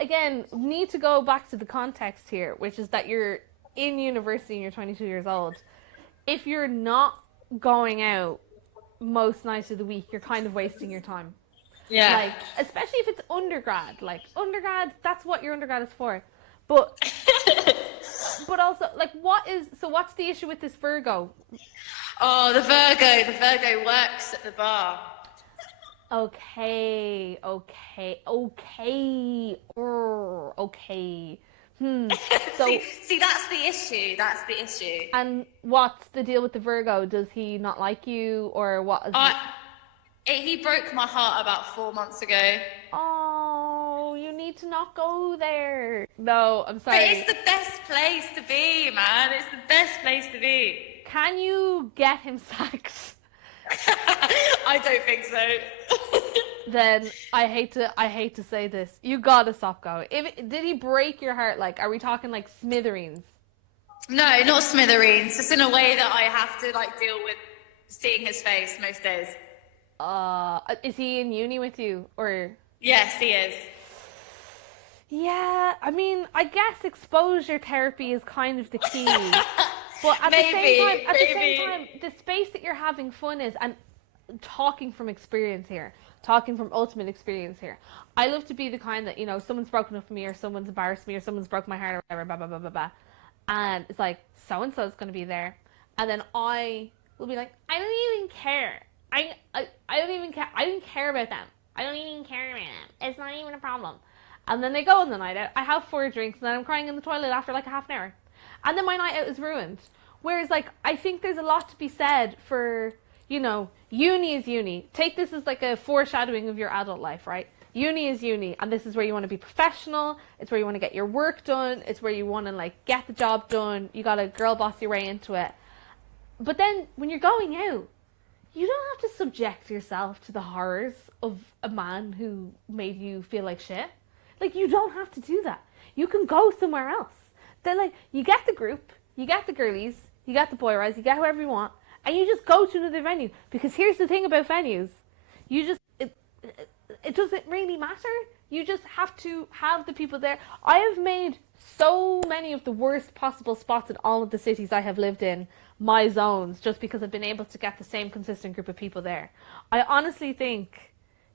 Again, need to go back to the context here, which is that you're in university and you're 22 years old. If you're not going out most nights of the week, you're kind of wasting your time. Yeah. Like, especially if it's undergrad. Like, undergrad, that's what your undergrad is for. But also, like, what's the issue with this Virgo? Oh, the Virgo works at the bar. Okay. So, see, that's the issue. And what's the deal with the Virgo? Does he not like you, or what? He broke my heart about 4 months ago. Oh, you need to not go there. No, I'm sorry. But it's the best place to be, man. It's the best place to be. Can you get him sacked? I don't think so. Then I hate to say this. You gotta stop going. Did he break your heart? Like, are we talking like smithereens? No, not smithereens. Just in a way that I have to like deal with seeing his face most days. Is he in uni with you, or? Yes, he is. Yeah, I mean, I guess exposure therapy is kind of the key. But at the same time, the space that you're having fun is, and talking from experience here, talking from ultimate experience here, I love to be the kind that, you know, someone's broken up with me, or someone's embarrassed me, or someone's broke my heart, or whatever, blah, blah, blah, blah, blah. And it's like, so-and-so's going to be there. And then I will be like, I don't even care. I don't even care. I didn't care about them. I don't even care about them. It's not even a problem. And then they go on the night out. I have 4 drinks, and then I'm crying in the toilet after like a half an hour. And then my night out is ruined. Whereas, like, I think there's a lot to be said for, you know, uni is uni. Take this as like a foreshadowing of your adult life, right? Uni is uni, and this is where you want to be professional. It's where you want to get your work done. It's where you want to, like, get the job done. You got to girl boss your way into it. But then when you're going out, you don't have to subject yourself to the horrors of a man who made you feel like shit. Like, you don't have to do that. You can go somewhere else. Then, like, you get the group, you get the girlies, you get the boy rise, you get whoever you want, and you just go to another venue. Because here's the thing about venues. It doesn't really matter. You just have to have the people there. I have made so many of the worst possible spots in all of the cities I have lived in my zones, just because I've been able to get the same consistent group of people there. I honestly think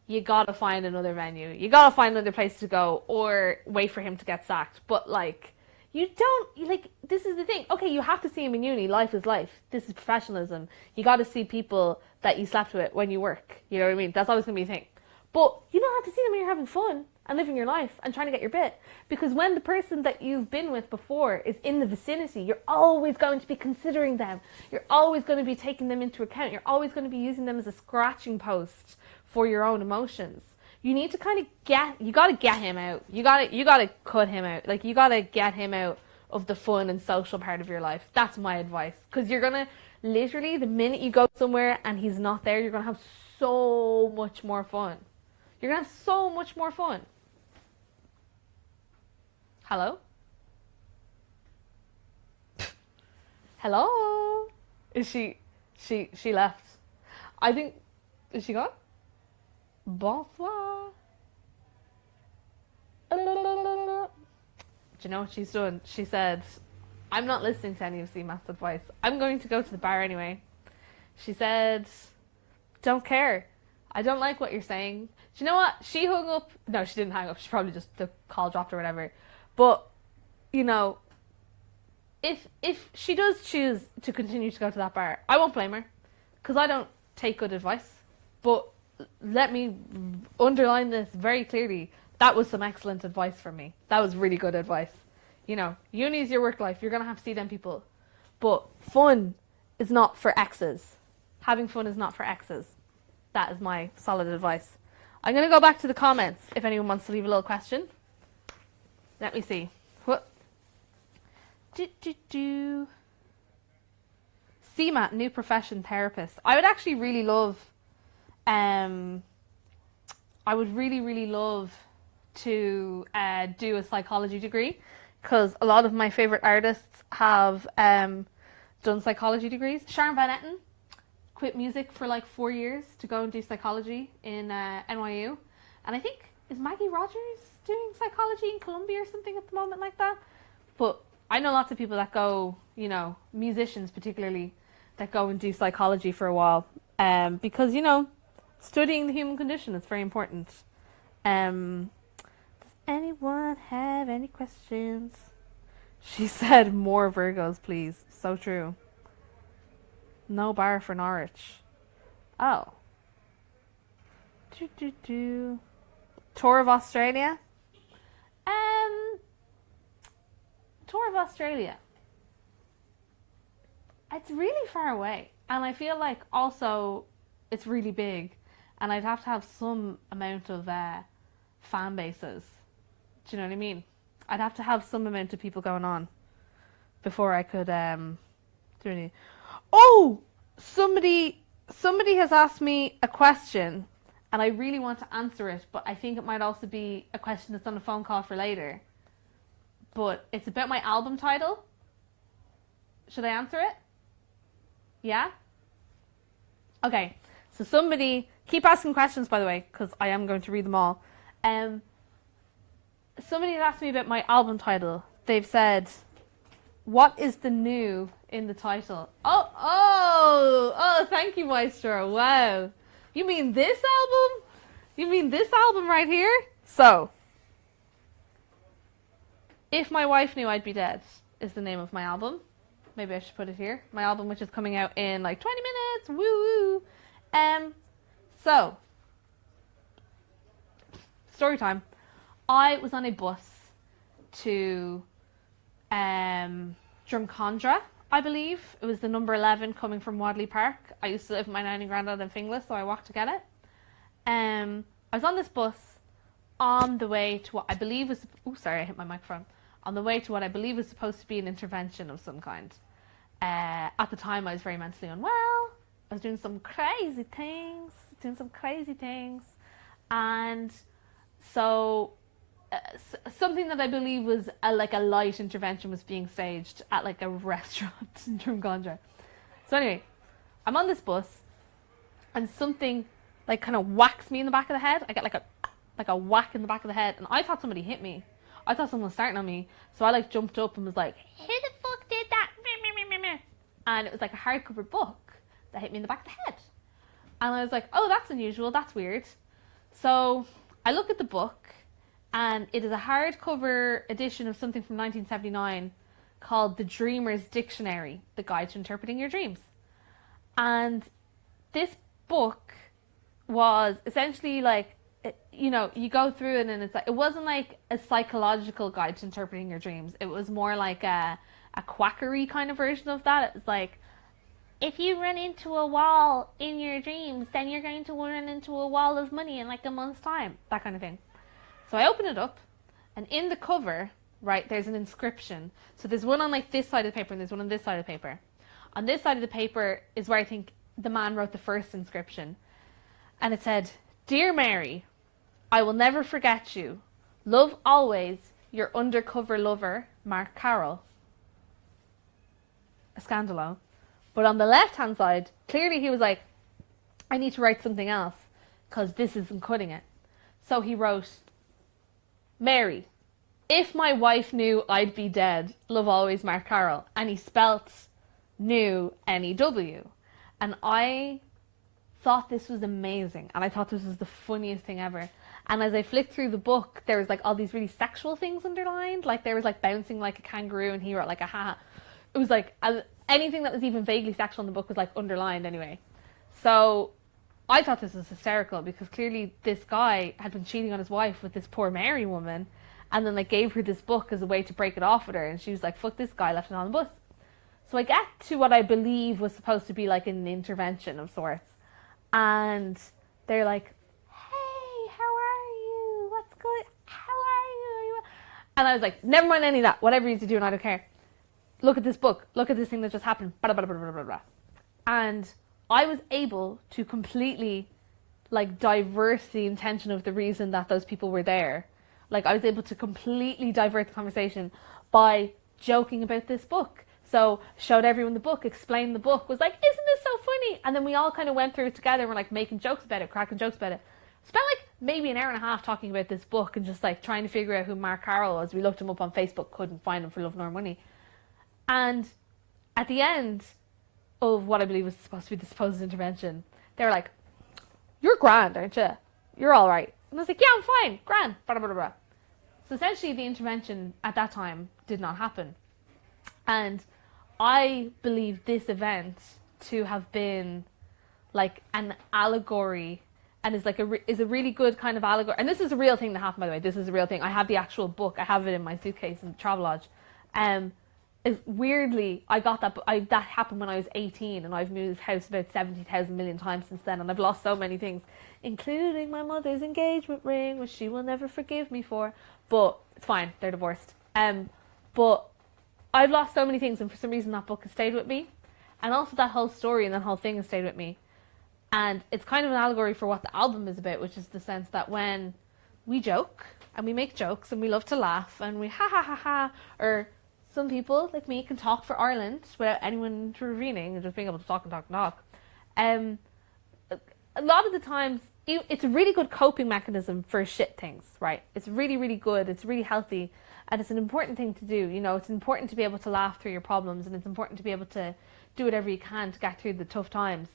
you gotta find another venue. You gotta find another place to go, or wait for him to get sacked. But, like, you don't, like, this is the thing. Okay, you have to see him in uni. Life is life. This is professionalism. You gotta see people that you slept with when you work. You know what I mean? That's always gonna be a thing. But you don't have to see them when you're having fun and living your life and trying to get your bit. Because when the person that you've been with before is in the vicinity, you're always going to be considering them. You're always going to be taking them into account. You're always going to be using them as a scratching post for your own emotions. You need to kind of you got to get him out. You got to cut him out. Like, you got to get him out of the fun and social part of your life. That's my advice. Because you're going to, literally, the minute you go somewhere and he's not there, you're going to have so much more fun. You're going to have so much more fun. Hello? Hello? Is she left? I think, is she gone? Bonsoir. Do you know what she's doing? She said, I'm not listening to any of CMAT's advice. I'm going to go to the bar anyway. She said, don't care. I don't like what you're saying. Do you know what? She hung up. No, she didn't hang up. She probably just, the call dropped or whatever. But, you know, if she does choose to continue to go to that bar, I won't blame her, because I don't take good advice. But let me underline this very clearly. That was some excellent advice from me. That was really good advice. You know, uni is your work life. You're going to have to see them people. But fun is not for exes. Having fun is not for exes. That is my solid advice. I'm going to go back to the comments if anyone wants to leave a little question. Let me see. What? CMAT, new profession, therapist. I would actually really love, I would really love to do a psychology degree, because a lot of my favourite artists have done psychology degrees. Sharon Van Etten quit music for like 4 years to go and do psychology in NYU. And I think, is Maggie Rogers doing psychology in Columbia or something at the moment like that? But I know lots of people that go, you know, musicians particularly, that go and do psychology for a while. Because, you know, studying the human condition is very important. Does anyone have any questions? She said, more Virgos, please. So true. No bar for Norwich. Oh. Tour of Australia? Tour of Australia. It's really far away. And I feel like also it's really big. And I'd have to have some amount of fan bases. Do you know what I mean? I'd have to have some amount of people going on before I could do anything. Oh! Somebody has asked me a question, and I really want to answer it, but I think it might also be a question that's on a phone call for later. But it's about my album title. Should I answer it? Yeah? Okay. So somebody, keep asking questions, by the way, because I am going to read them all. Somebody has asked me about my album title. They've said, what is the new in the title? Oh, thank you, Maestro. Wow. You mean this album? You mean this album right here? So, If My Wife Knew I'd Be Dead is the name of my album. Maybe I should put it here. My album, which is coming out in like 20 minutes. Woo woo. So, story time. I was on a bus to Drumcondra, I believe. It was the number 11 coming from Wadley Park. I used to live with my nanny and granddad in Finglas, so I walked to get it. I was on this bus on the way to what I believe was... Oh, sorry, I hit my microphone. On the way to what I believe was supposed to be an intervention of some kind. At the time, I was very mentally unwell. I was doing some crazy things. And so... something that I believe was a light intervention was being staged at like a restaurant in Drumcondra. So anyway, I'm on this bus and something like kind of whacks me in the back of the head. I get like a whack in the back of the head, and I thought somebody hit me. I thought someone was starting on me. So I like jumped up and was like, who the fuck did that? And it was like a hardcover book that hit me in the back of the head. And I was like, oh, that's unusual, that's weird. So I look at the book, and it is a hardcover edition of something from 1979 called The Dreamer's Dictionary, The Guide to Interpreting Your Dreams. And this book was essentially like, you know, you go through it and it's like, it wasn't like a psychological guide to interpreting your dreams. It was more like a quackery kind of version of that. It was like, if you run into a wall in your dreams, then you're going to run into a wall of money in like a month's time. That kind of thing. So I open it up, and in the cover, right, there's an inscription. So there's one on like this side of the paper, and there's one on this side of the paper. On this side of the paper is where I think the man wrote the first inscription. And it said, Dear Mary, I will never forget you. Love always, your undercover lover, Mark Carroll. A scandalo. But on the left-hand side, clearly he was like, I need to write something else, because this isn't cutting it. So he wrote, Mary, if my wife knew I'd be dead, love always, Mark Carroll. And he spelt knew N-E-W. And I thought this was amazing. And I thought this was the funniest thing ever. And as I flicked through the book, there was like all these really sexual things underlined. Like there was like bouncing like a kangaroo, and he wrote like a ha. It was like anything that was even vaguely sexual in the book was like underlined anyway. So I thought this was hysterical, because clearly this guy had been cheating on his wife with this poor Mary woman, and then like gave her this book as a way to break it off with her, and she was like, fuck this guy, left it on the bus. So I get to what I believe was supposed to be like an intervention of sorts, and they're like, hey, how And I was like, never mind any of that. Whatever you're doing, I don't care. Look at this book. Look at this thing that just happened. Blah, blah, blah, blah, blah, blah. And I was able to completely, like, divert the intention of the reason that those people were there. Like, I was able to completely divert the conversation by joking about this book. So, showed everyone the book, explained the book, was like, isn't this so funny? And then we all kind of went through it together and were like making jokes about it, cracking jokes about it. Spent like maybe an hour and a half talking about this book and just like trying to figure out who Mark Carroll was. We looked him up on Facebook, couldn't find him for love nor money. And at the end of what I believe was supposed to be the supposed intervention, they were like, you're grand, aren't you? You're all right. And I was like, yeah, I'm fine, grand, blah, blah, blah, blah. So essentially the intervention at that time did not happen. And I believe this event to have been like an allegory, and is like is a really good kind of allegory. And this is a real thing that happened, by the way. This is a real thing. I have the actual book. I have it in my suitcase in the Travelodge. Weirdly, I got that. That happened when I was 18, and I've moved house about 70,000 million times since then, and I've lost so many things, including my mother's engagement ring, which she will never forgive me for. But it's fine. They're divorced. But I've lost so many things, and for some reason that book has stayed with me. And also that whole story and that whole thing has stayed with me. And it's kind of an allegory for what the album is about, which is the sense that when we joke, and we make jokes, and we love to laugh, and we ha ha ha ha, or some people, like me, can talk for Ireland without anyone intervening, and just being able to talk and talk and talk. A lot of the times, it's a really good coping mechanism for shit things, right? It's really, really good, it's really healthy, and it's an important thing to do. You know, it's important to be able to laugh through your problems, and it's important to be able to do whatever you can to get through the tough times.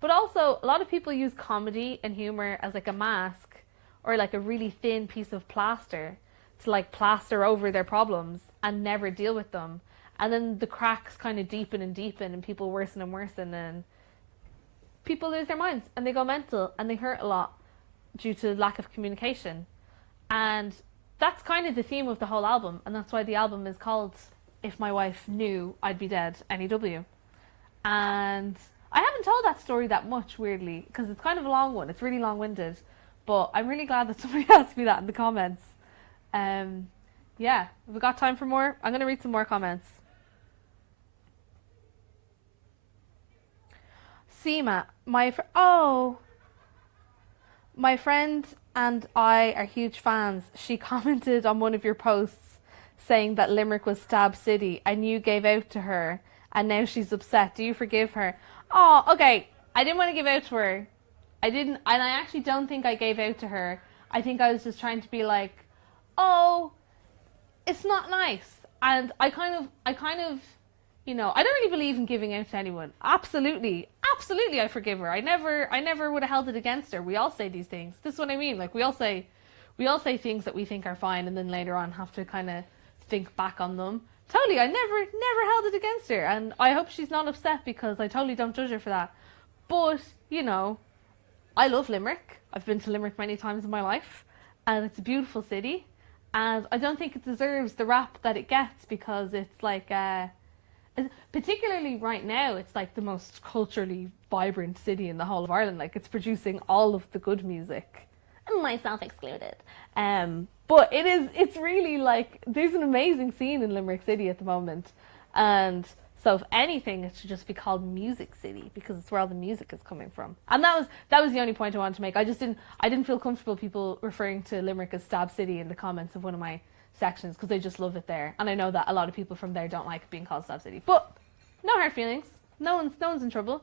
But also, a lot of people use comedy and humor as like a mask, or like a really thin piece of plaster to like plaster over their problems and never deal with them. And then the cracks kind of deepen and deepen, and people worsen and worsen, and people lose their minds and they go mental and they hurt a lot due to lack of communication. And that's kind of the theme of the whole album, and that's why the album is called If My Wife Knew I'd Be Dead, NEW. And I haven't told that story that much, weirdly, because it's kind of a long one. It's really long-winded, but I'm really glad that somebody asked me that in the comments. Yeah, have we got time for more? I'm going to read some more comments. CMAT, my friend and I are huge fans. She commented on one of your posts saying that Limerick was Stab City, and you gave out to her, and now she's upset. Do you forgive her? Oh, okay. I didn't want to give out to her. And I actually don't think I gave out to her. I think I was just trying to be like, oh, it's not nice. And I kind of, you know, I don't really believe in giving out to anyone. Absolutely, I forgive her. I never would have held it against her. We all say these things. This is what I mean. Like, we all say things that we think are fine, and then later on have to kind of think back on them. Totally, I never held it against her, and I hope she's not upset, because I totally don't judge her for that. But, you know, I love Limerick. I've been to Limerick many times in my life, and it's a beautiful city, and I don't think it deserves the rap that it gets, because it's like, particularly right now, it's like the most culturally vibrant city in the whole of Ireland. Like, it's producing all of the good music, myself excluded. But it's really like, there's an amazing scene in Limerick City at the moment, and so if anything, it should just be called Music City, because it's where all the music is coming from. And that was the only point I wanted to make. I didn't feel comfortable people referring to Limerick as Stab City in the comments of one of my sections, because they just love it there, and I know that a lot of people from there don't like being called Stab City. But no hard feelings. No one's in trouble.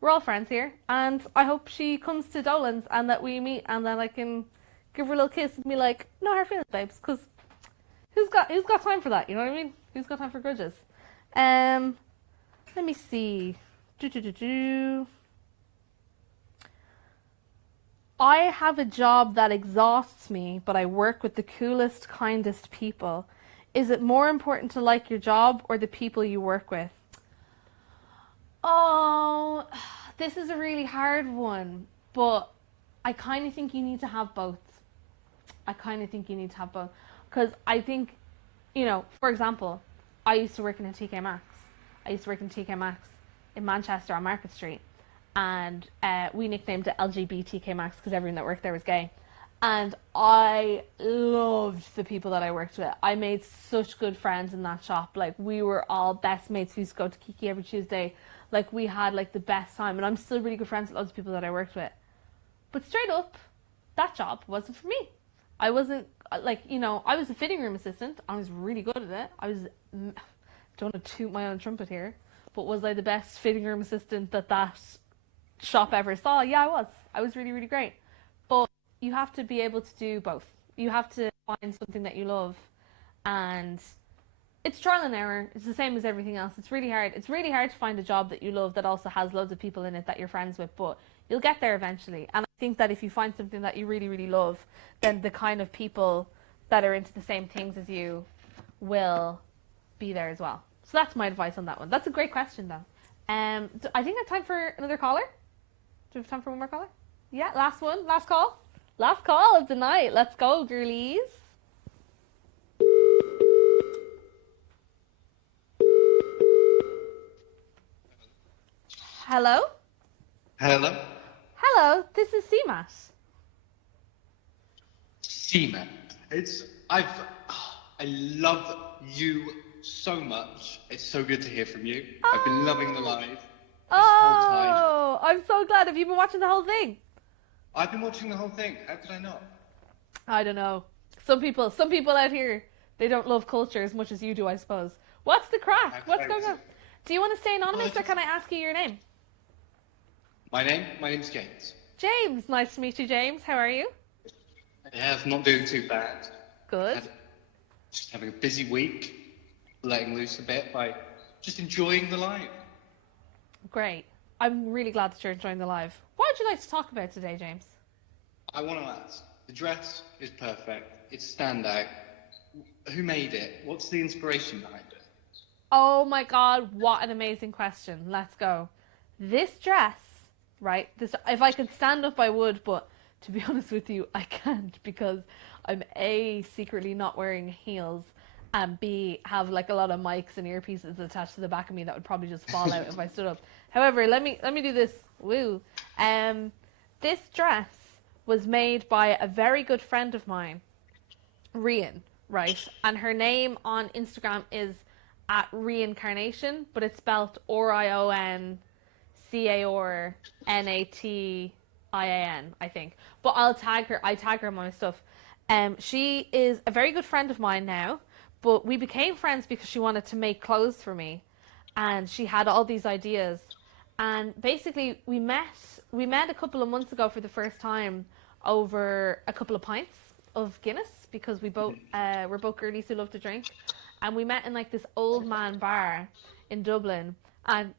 We're all friends here, and I hope she comes to Dolan's and that we meet, and that I can give her a little kiss and be like, no hard feelings, babes, because who's got time for that? You know what I mean? Who's got time for grudges? Let me see. I have a job that exhausts me, but I work with the coolest, kindest people. Is it more important to like your job or the people you work with? Oh, this is a really hard one, but I kind of think you need to have both. Because I think, you know, for example, I used to work in a TK Maxx. In Manchester on Market Street, and we nicknamed it LGBTK Maxx because everyone that worked there was gay. And I loved the people that I worked with. I made such good friends in that shop. Like, we were all best mates. We used to go to Kiki every Tuesday. Like, we had, like, the best time. And I'm still really good friends with loads of people that I worked with. But straight up, that job wasn't for me. I wasn't, like, you know, I was a fitting room assistant. I was really good at it. I was, don't want to toot my own trumpet here, but was I the best fitting room assistant that shop ever saw? Yeah, I was. I was really, really great. But you have to be able to do both. You have to find something that you love, and it's trial and error. It's the same as everything else. It's really hard. It's really hard to find a job that you love that also has loads of people in it that you're friends with, but you'll get there eventually. And I think that if you find something that you really, really love, then the kind of people that are into the same things as you will be there as well. So that's my advice on that one. That's a great question, though. I think I have time for another caller. Do we have time for one more caller? Yeah, last one. Last call. Last call of the night. Let's go, girlies. Hello? Hello? Hello, this is CMAT. CMAT. I love you so much. It's so good to hear from you. I've been loving the live this whole time. Oh, I'm so glad. Have you been watching the whole thing? I've been watching the whole thing. How could I not? I don't know. Some people out here, they don't love culture as much as you do, I suppose. What's the crack? What's going on? Do you want to stay anonymous, or can I ask you your name? My name's James. James, nice to meet you, James. How are you? Yeah, I'm not doing too bad. Good. Just having a busy week, letting loose a bit by just enjoying the live. Great. I'm really glad that you're enjoying the live. What would you like to talk about today, James? I want to ask, the dress is perfect. It's standout. Who made it? What's the inspiration behind it? Oh my God, what an amazing question. Let's go. This dress, right? If I could stand up, I would, but to be honest with you, I can't, because I'm A, secretly not wearing heels, and B, have like a lot of mics and earpieces attached to the back of me that would probably just fall out if I stood up. However, let me do this. Woo. This dress was made by a very good friend of mine, Rian, right? And her name on Instagram is @reincarnation, but it's spelled RIONCAORNATIAN, I think. But I'll tag her. I tag her on my stuff. She is a very good friend of mine now, but we became friends because she wanted to make clothes for me, and she had all these ideas. And basically, we met a couple of months ago for the first time over a couple of pints of Guinness, because we're both girlies who love to drink, and we met in like this old man bar in Dublin, and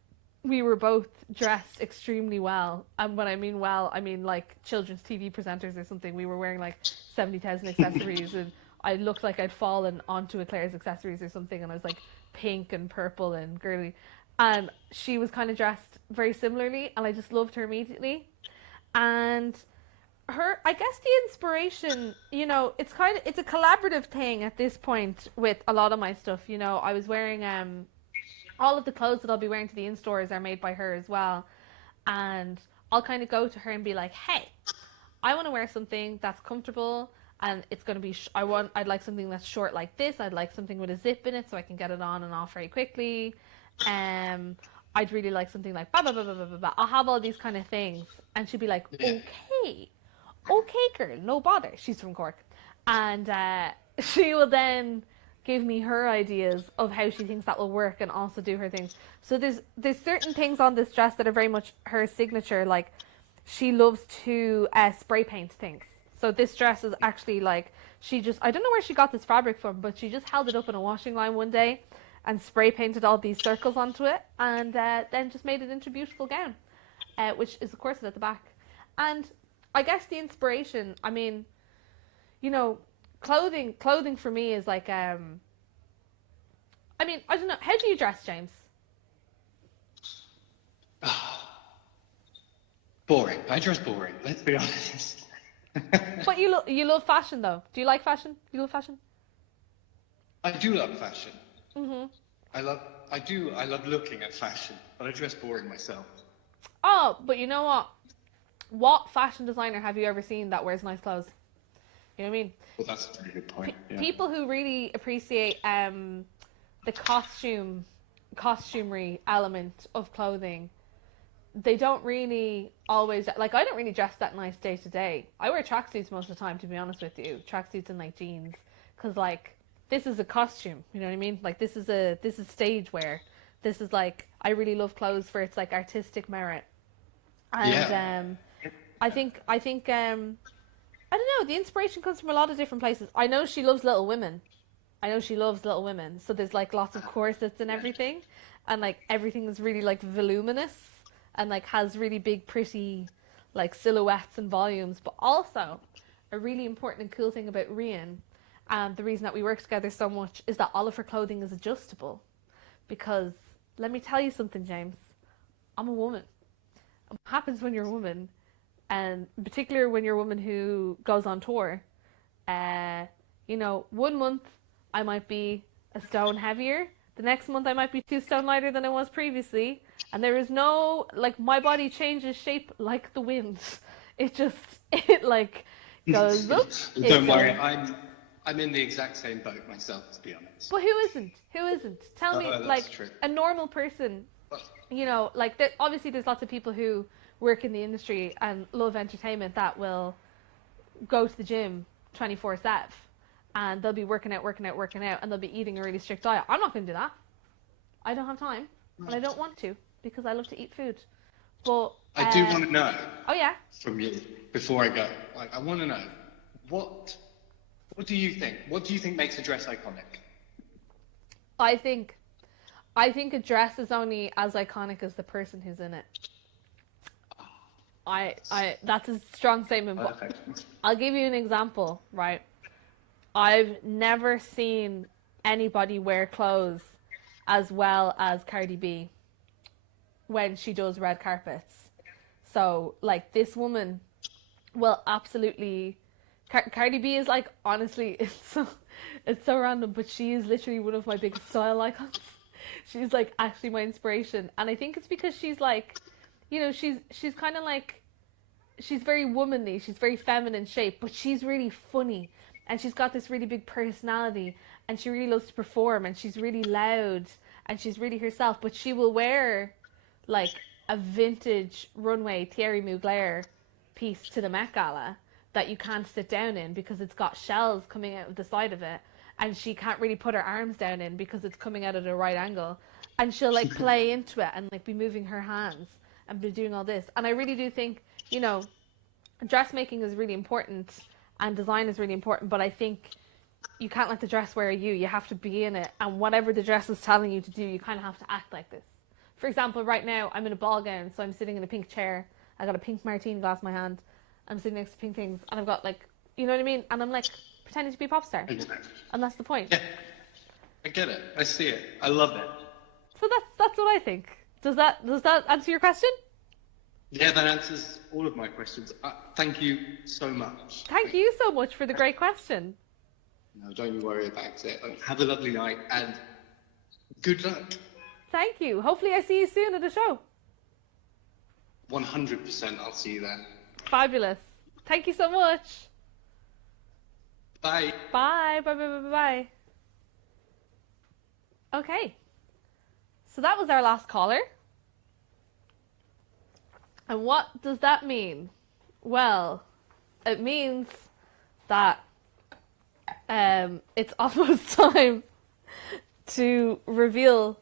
we were both dressed extremely well. And when I mean well, I mean like children's TV presenters or something. We were wearing like 70,000 accessories, and I looked like I'd fallen onto Eclair's accessories or something, and I was like pink and purple and girly. And she was kind of dressed very similarly, and I just loved her immediately. And I guess the inspiration, you know, it's a collaborative thing at this point with a lot of my stuff. You know, I was wearing all of the clothes that I'll be wearing to the in-stores are made by her as well. And I'll kind of go to her and be like, hey, I want to wear something that's comfortable, and it's going to be, I'd like something that's short like this. I'd like something with a zip in it so I can get it on and off very quickly. I'd really like something like blah, blah, blah, blah, blah, blah. I'll have all these kind of things. And she'd be like, okay, girl, no bother. She's from Cork. And she will then give me her ideas of how she thinks that will work, and also do her things. So there's certain things on this dress that are very much her signature. Like, she loves to spray paint things. So this dress is actually like, I don't know where she got this fabric from, but she just held it up in a washing line one day and spray painted all these circles onto it, and then just made it into a beautiful gown, which is of course at the back. And I guess the inspiration, I mean, you know, clothing for me is like, I mean, I don't know, how do you dress, James? Boring. I dress boring, let's be honest. But you love fashion, though. Do you like fashion? You love fashion? I do love fashion. Mm-hmm. I love looking at fashion, but I dress boring myself. Oh, but you know what? What fashion designer have you ever seen that wears nice clothes? You know what I mean? Well, that's a very good point. Yeah. People who really appreciate the costumery element of clothing, they don't really always, like, I don't really dress that nice day to day. I wear tracksuits most of the time, to be honest with you. Tracksuits and like jeans, because like this is a costume. You know what I mean? Like this is stage wear. This is like, I really love clothes for its like artistic merit. And I think I don't know, the inspiration comes from a lot of different places. I know she loves Little Women. So there's like lots of corsets and everything, and like everything is really like voluminous and like has really big pretty like silhouettes and volumes. But also a really important and cool thing about Rian, and the reason that we work together so much, is that all of her clothing is adjustable. Because let me tell you something, James, I'm a woman. What happens when you're a woman, and in particular when you're a woman who goes on tour, you know, 1 month I might be a stone heavier, the next month I might be 2 stone lighter than I was previously, and there is no, like, my body changes shape like the wind. It like goes up. Don't worry, I'm in the exact same boat myself, to be honest. But who isn't? Tell me, like, true. A normal person, you know, like, obviously there's lots of people who work in the industry and love entertainment that will go to the gym 24/7, and they'll be working out, and they'll be eating a really strict diet. I'm not going to do that. I don't have time, and I don't want to, because I love to eat food. But I do want to know. Oh yeah. From you, before I go, like, I want to know, what do you think? What do you think makes a dress iconic? I think a dress is only as iconic as the person who's in it. That's a strong statement, but I'll give you an example, right? I've never seen anybody wear clothes as well as Cardi B when she does red carpets. So, like, this woman will absolutely... Cardi B is, like, honestly, it's so random, but she is literally one of my biggest style icons. She's, like, actually my inspiration. And I think it's because she's, like, you know, she's kind of like... She's very womanly, she's very feminine shape, but she's really funny. And she's got this really big personality, and she really loves to perform, and she's really loud, and she's really herself. But she will wear, like, a vintage runway Thierry Mugler piece to the Met Gala that you can't sit down in because it's got shells coming out of the side of it, and she can't really put her arms down in because it's coming out at a right angle. And she'll, like, play into it and, like, be moving her hands and be doing all this. And I really do think, you know, dressmaking is really important, and design is really important, but I think you can't let the dress wear you. You have to be in it, and whatever the dress is telling you to do, you kind of have to act like this. For example, right now, I'm in a ball gown, so I'm sitting in a pink chair. I got a pink martini glass in my hand. I'm sitting next to pink things, and I've got, like, you know what I mean? And I'm, like, pretending to be a pop star. And that's the point. Yeah, I get it. I see it. I love it. So that's what I think. Does that answer your question? Yeah, that answers all of my questions. Thank you so much. Thank you so much for the great question. No, don't you worry about it. Have a lovely night, and good luck. Thank you. Hopefully I see you soon at the show. 100% I'll see you there. Fabulous. Thank you so much. Bye. Bye. Bye, bye, bye, bye, bye. Okay. So that was our last caller. And what does that mean? Well, it means that it's almost time to reveal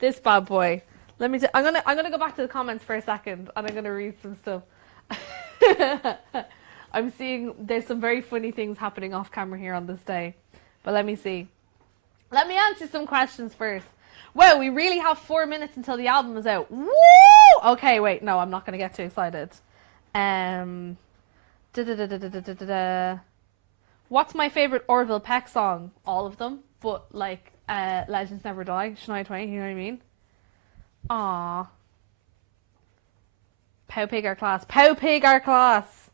this bad boy. I'm gonna go back to the comments for a second, and I'm gonna read some stuff. I'm seeing there's some very funny things happening off camera here on this day, but let me see. Let me answer some questions first. Well, we really have 4 minutes until the album is out. Woo! Okay, wait, no, I'm not going to get too excited. What's my favorite Orville Peck song? All of them, but like Legends Never Die, Shania Twain, you know what I mean? Aww. Pow Pig Our Class. Pow Pig Our Class!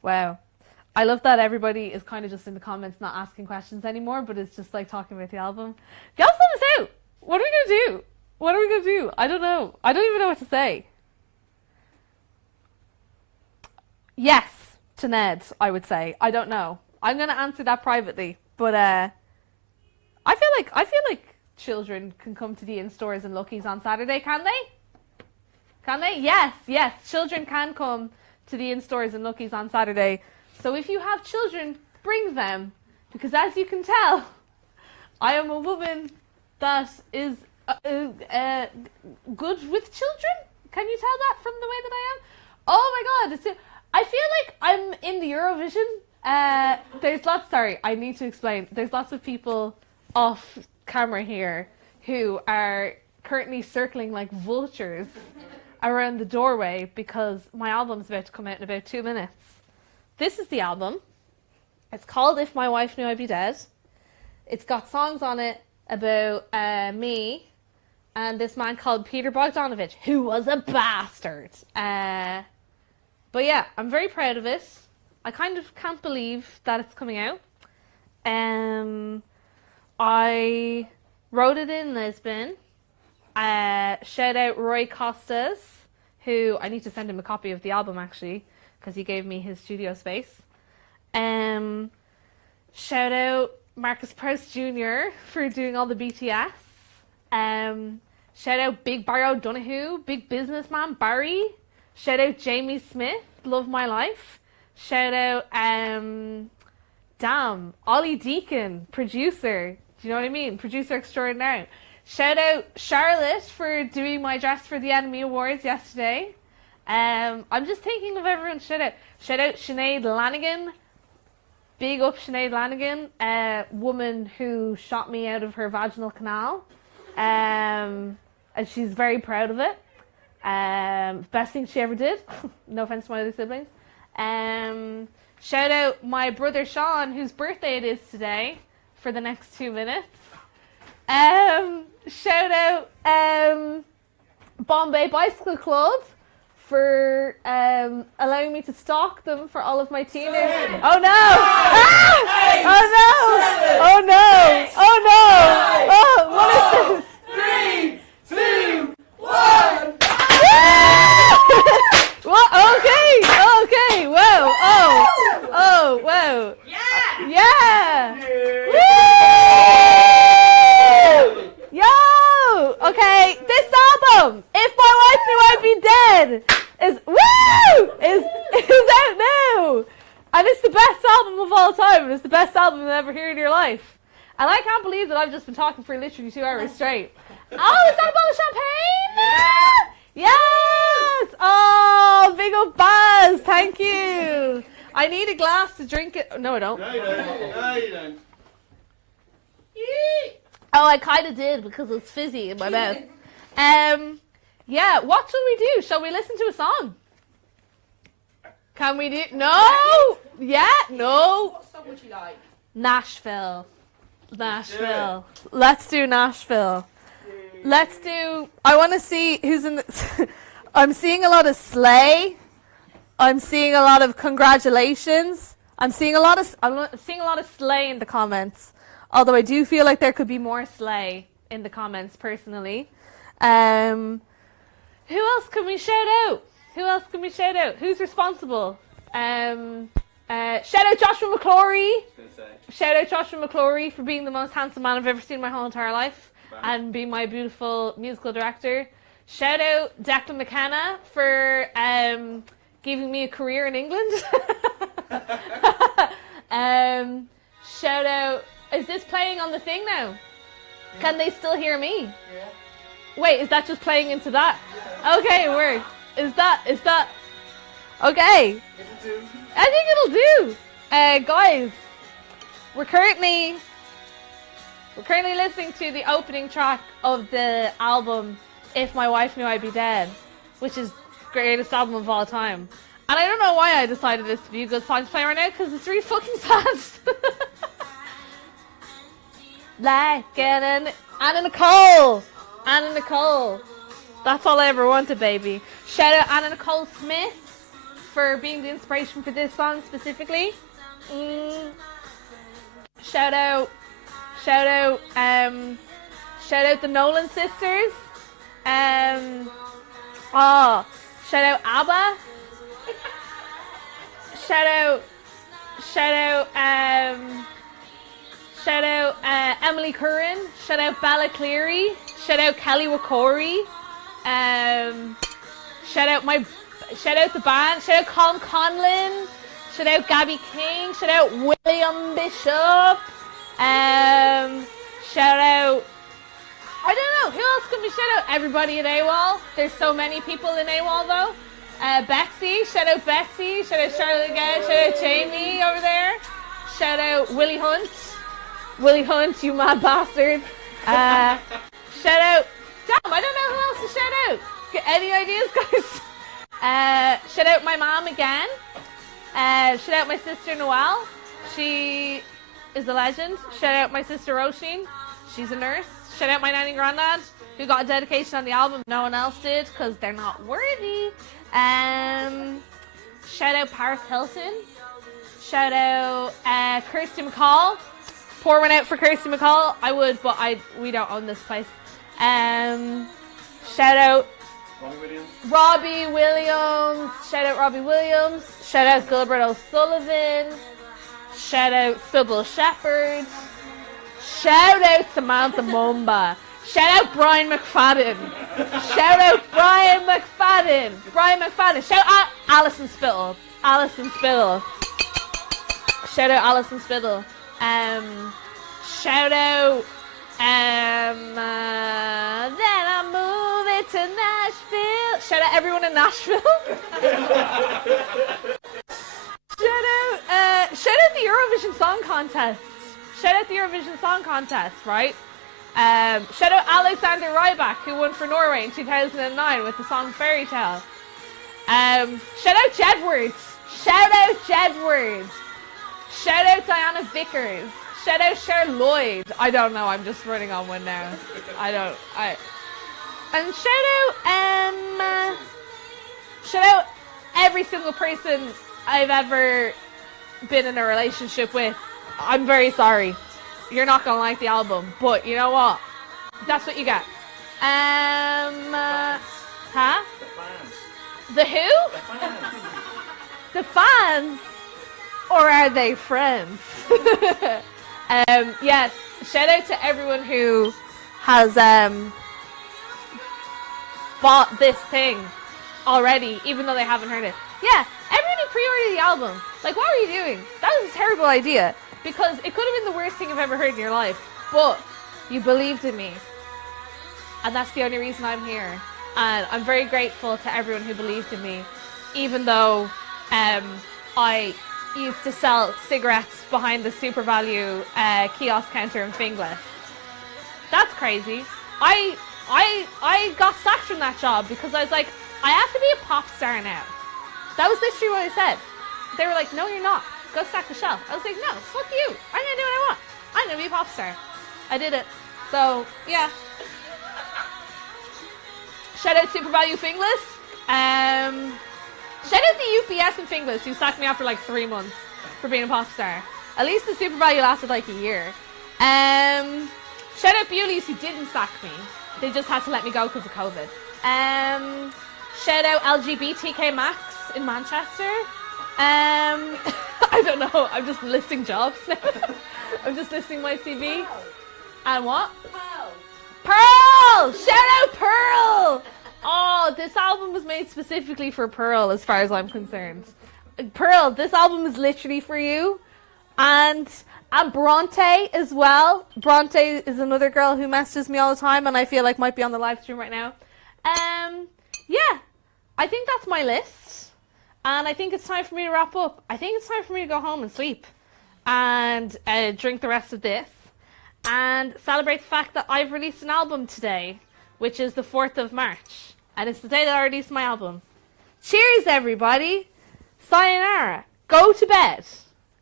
Wow. I love that everybody is kind of just in the comments not asking questions anymore, but it's just like talking about the album. The album's out! What are we going to do? What are we going to do? I don't know. I don't even know what to say. Yes, to Ned, I would say. I don't know. I'm going to answer that privately. But I feel like children can come to the in-stores and Lucky's on Saturday, can they? Can they? Yes. Children can come to the in-stores and Lucky's on Saturday. So if you have children, bring them. Because as you can tell, I am a woman that is good with children. Can you tell that from the way that I am? Oh my God. I feel like I'm in the Eurovision. I need to explain. There's lots of people off camera here who are currently circling like vultures around the doorway because my album's about to come out in about 2 minutes. This is the album. It's called If My Wife Knew I'd Be Dead. It's got songs on it about me and this man called Peter Bogdanovich, who was a bastard. But yeah, I'm very proud of it. I kind of can't believe that it's coming out. I wrote it in Lisbon. Shout out Roy Costas, who I need to send him a copy of the album actually, because he gave me his studio space. Shout out Marcus Proust Jr. for doing all the BTS. Shout out Big Barry O'Donoghue, big businessman Barry. Shout out Jamie Smith, Love My Life. Shout out Ollie Deacon, producer. Do you know what I mean? Producer extraordinaire. Shout out Charlotte for doing my dress for the Enemy Awards yesterday. I'm just thinking of everyone. Shout out Sinead Lanigan. Big up Sinead Lanigan, a woman who shot me out of her vaginal canal. And she's very proud of it. Best thing she ever did. No offense to my other siblings. Shout out my brother Sean, whose birthday it is today, for the next 2 minutes. Shout out Bombay Bicycle Club for allowing me to stalk them for all of my teenage. Oh no! Ah! Oh no! Oh no! Oh no! Oh, what is this? 3, 2, 1. What? Okay. Whoa. Oh. Whoa. Yeah. Woo! Yo. Okay. This album, If My Wife Knew I'd Be Dead, is out now, and it's the best album of all time, and it's the best album you'll ever hear in your life. And I can't believe that I've just been talking for literally 2 hours straight. Oh, is that a bottle of champagne? Yes! Oh, big up Baz, thank you. I need a glass to drink it. No, I don't. No, you don't. Oh, I kind of did because it's fizzy in my mouth. Yeah, what shall we do? Shall we listen to a song? Can we do? No! Yeah, no. What song would you like? Nashville. Let's do Nashville. I want to see who's in the... I'm seeing a lot of Slay. I'm seeing a lot of congratulations. I'm seeing a lot of Slay in the comments. Although I do feel like there could be more Slay in the comments personally. Who else can we shout out? Who's responsible? Shout out Joshua McClory. Shout out Joshua McClory for being the most handsome man I've ever seen in my whole entire life and being my beautiful musical director. Shout out Declan McKenna for giving me a career in England. Shout out... Is this playing on the thing now? Yeah. Can they still hear me? Yeah. Wait, is that just playing into that? Yeah. Okay, word. Is that... Okay. It'll do. I think it'll do. Guys, we're currently listening to the opening track of the album If My Wife Knew I'd Be Dead, which is the greatest album of all time. And I don't know why I decided this to be a good song to play right now, because it's really fucking sad. Like Anna Nicole. That's all I ever wanted, baby. Shout out Anna Nicole Smith for being the inspiration for this song specifically. Shout out the Nolan sisters. Shout out ABBA. Shout out Emily Curran. Shout out Bella Cleary. Shout out Kelly Wakori. Shout out the band. Shout out Colin Conlon. Shout out Gabby King. Shout out William Bishop. Shout out, I don't know, who else can we shout out? Everybody in AWOL. There's so many people in AWOL though. Betsy. Shout out Betsy. Shout out Charlotte again. Shout out Jamie over there. Shout out Willie Hunt. Willie Hunt, you mad bastard. Shout out, damn, I don't know who else to shout out. Any ideas, guys? Shout out my mom again. Shout out my sister Noelle. She is a legend. Shout out my sister Roisin. She's a nurse. Shout out my nanny and granddad who got a dedication on the album. No one else did because they're not worthy. Shout out Paris Hilton. Shout out Kirsty McCall. Pour one out for Kirsty McCall. I would, but we don't own this place. Shout out Robbie Williams. Shout out Robbie Williams. Shout out Gilbert O'Sullivan. Shout out Sybil Shepherd. Shout out Samantha Mumba. Shout out Brian McFadden. Shout out Brian McFadden. Brian McFadden. Shout out Alison Spittle. Alison Spittle. Shout out Alison Spittle. Shout out. Then I'm moving to Nashville. Shout out everyone in Nashville. Shout out the Eurovision Song Contest. Shout out the Eurovision Song Contest, right? Shout out Alexander Rybak, who won for Norway in 2009 with the song Fairy Tale. Shout out Jedward. Shout out Jedward. Shout out Diana Vickers. Shout out Cher Lloyd. I don't know, I'm just running on one now. And shout out every single person I've ever been in a relationship with. I'm very sorry. You're not gonna like the album, but you know what? That's what you get. Huh? The who? The fans? Or are they friends? Yes, shout out to everyone who has bought this thing already, even though they haven't heard it. Yeah, everyone who pre-ordered the album. Like, what were you doing? That was a terrible idea. Because it could have been the worst thing you've ever heard in your life. But you believed in me. And that's the only reason I'm here. And I'm very grateful to everyone who believed in me. Even though I used to sell cigarettes behind the Super Value kiosk counter in Finglas. That's crazy. I got sacked from that job because I was like, I have to be a pop star now. That was literally what I said. They were like, no, you're not. Go stack the shelf. I was like, no, fuck you. I'm going to do what I want. I'm going to be a pop star. I did it. So, yeah. Shout out Super Value Finglas. Shout out the UPS and Finglas who sacked me after like 3 months for being a pop star. At least the Super Value lasted like a year. Shout out Bewleys who didn't sack me. They just had to let me go because of COVID. Shout out LGBTK Max in Manchester. I don't know. I'm just listing jobs now. I'm just listing my CV. And what? Pearl! Shout out Pearl! Oh, this album was made specifically for Pearl as far as I'm concerned. Pearl, this album is literally for you. And Bronte as well. Bronte is another girl who messages me all the time and I feel like might be on the live stream right now. Yeah, I think that's my list. And I think it's time for me to wrap up. I think it's time for me to go home and sleep. And drink the rest of this. And celebrate the fact that I've released an album today. Which is the 4th of March. And it's the day that I released my album. Cheers, everybody. Sayonara. Go to bed.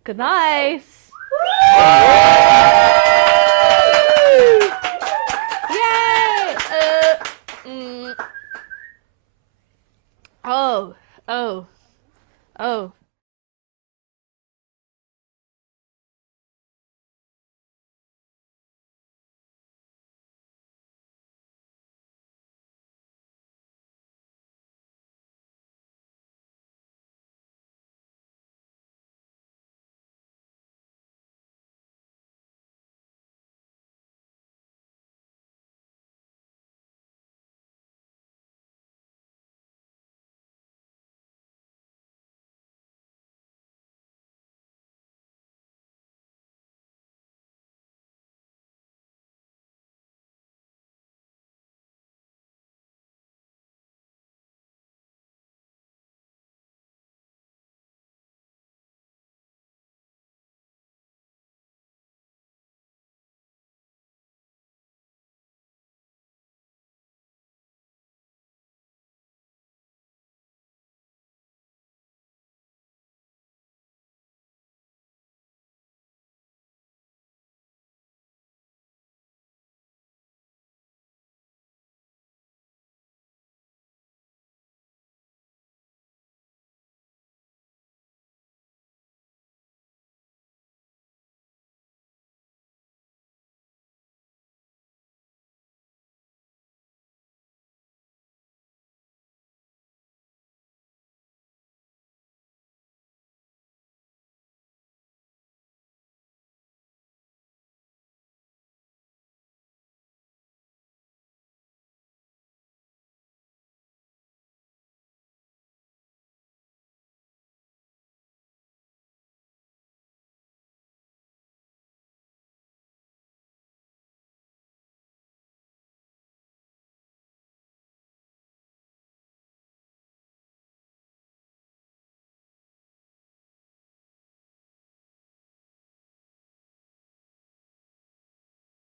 Good night.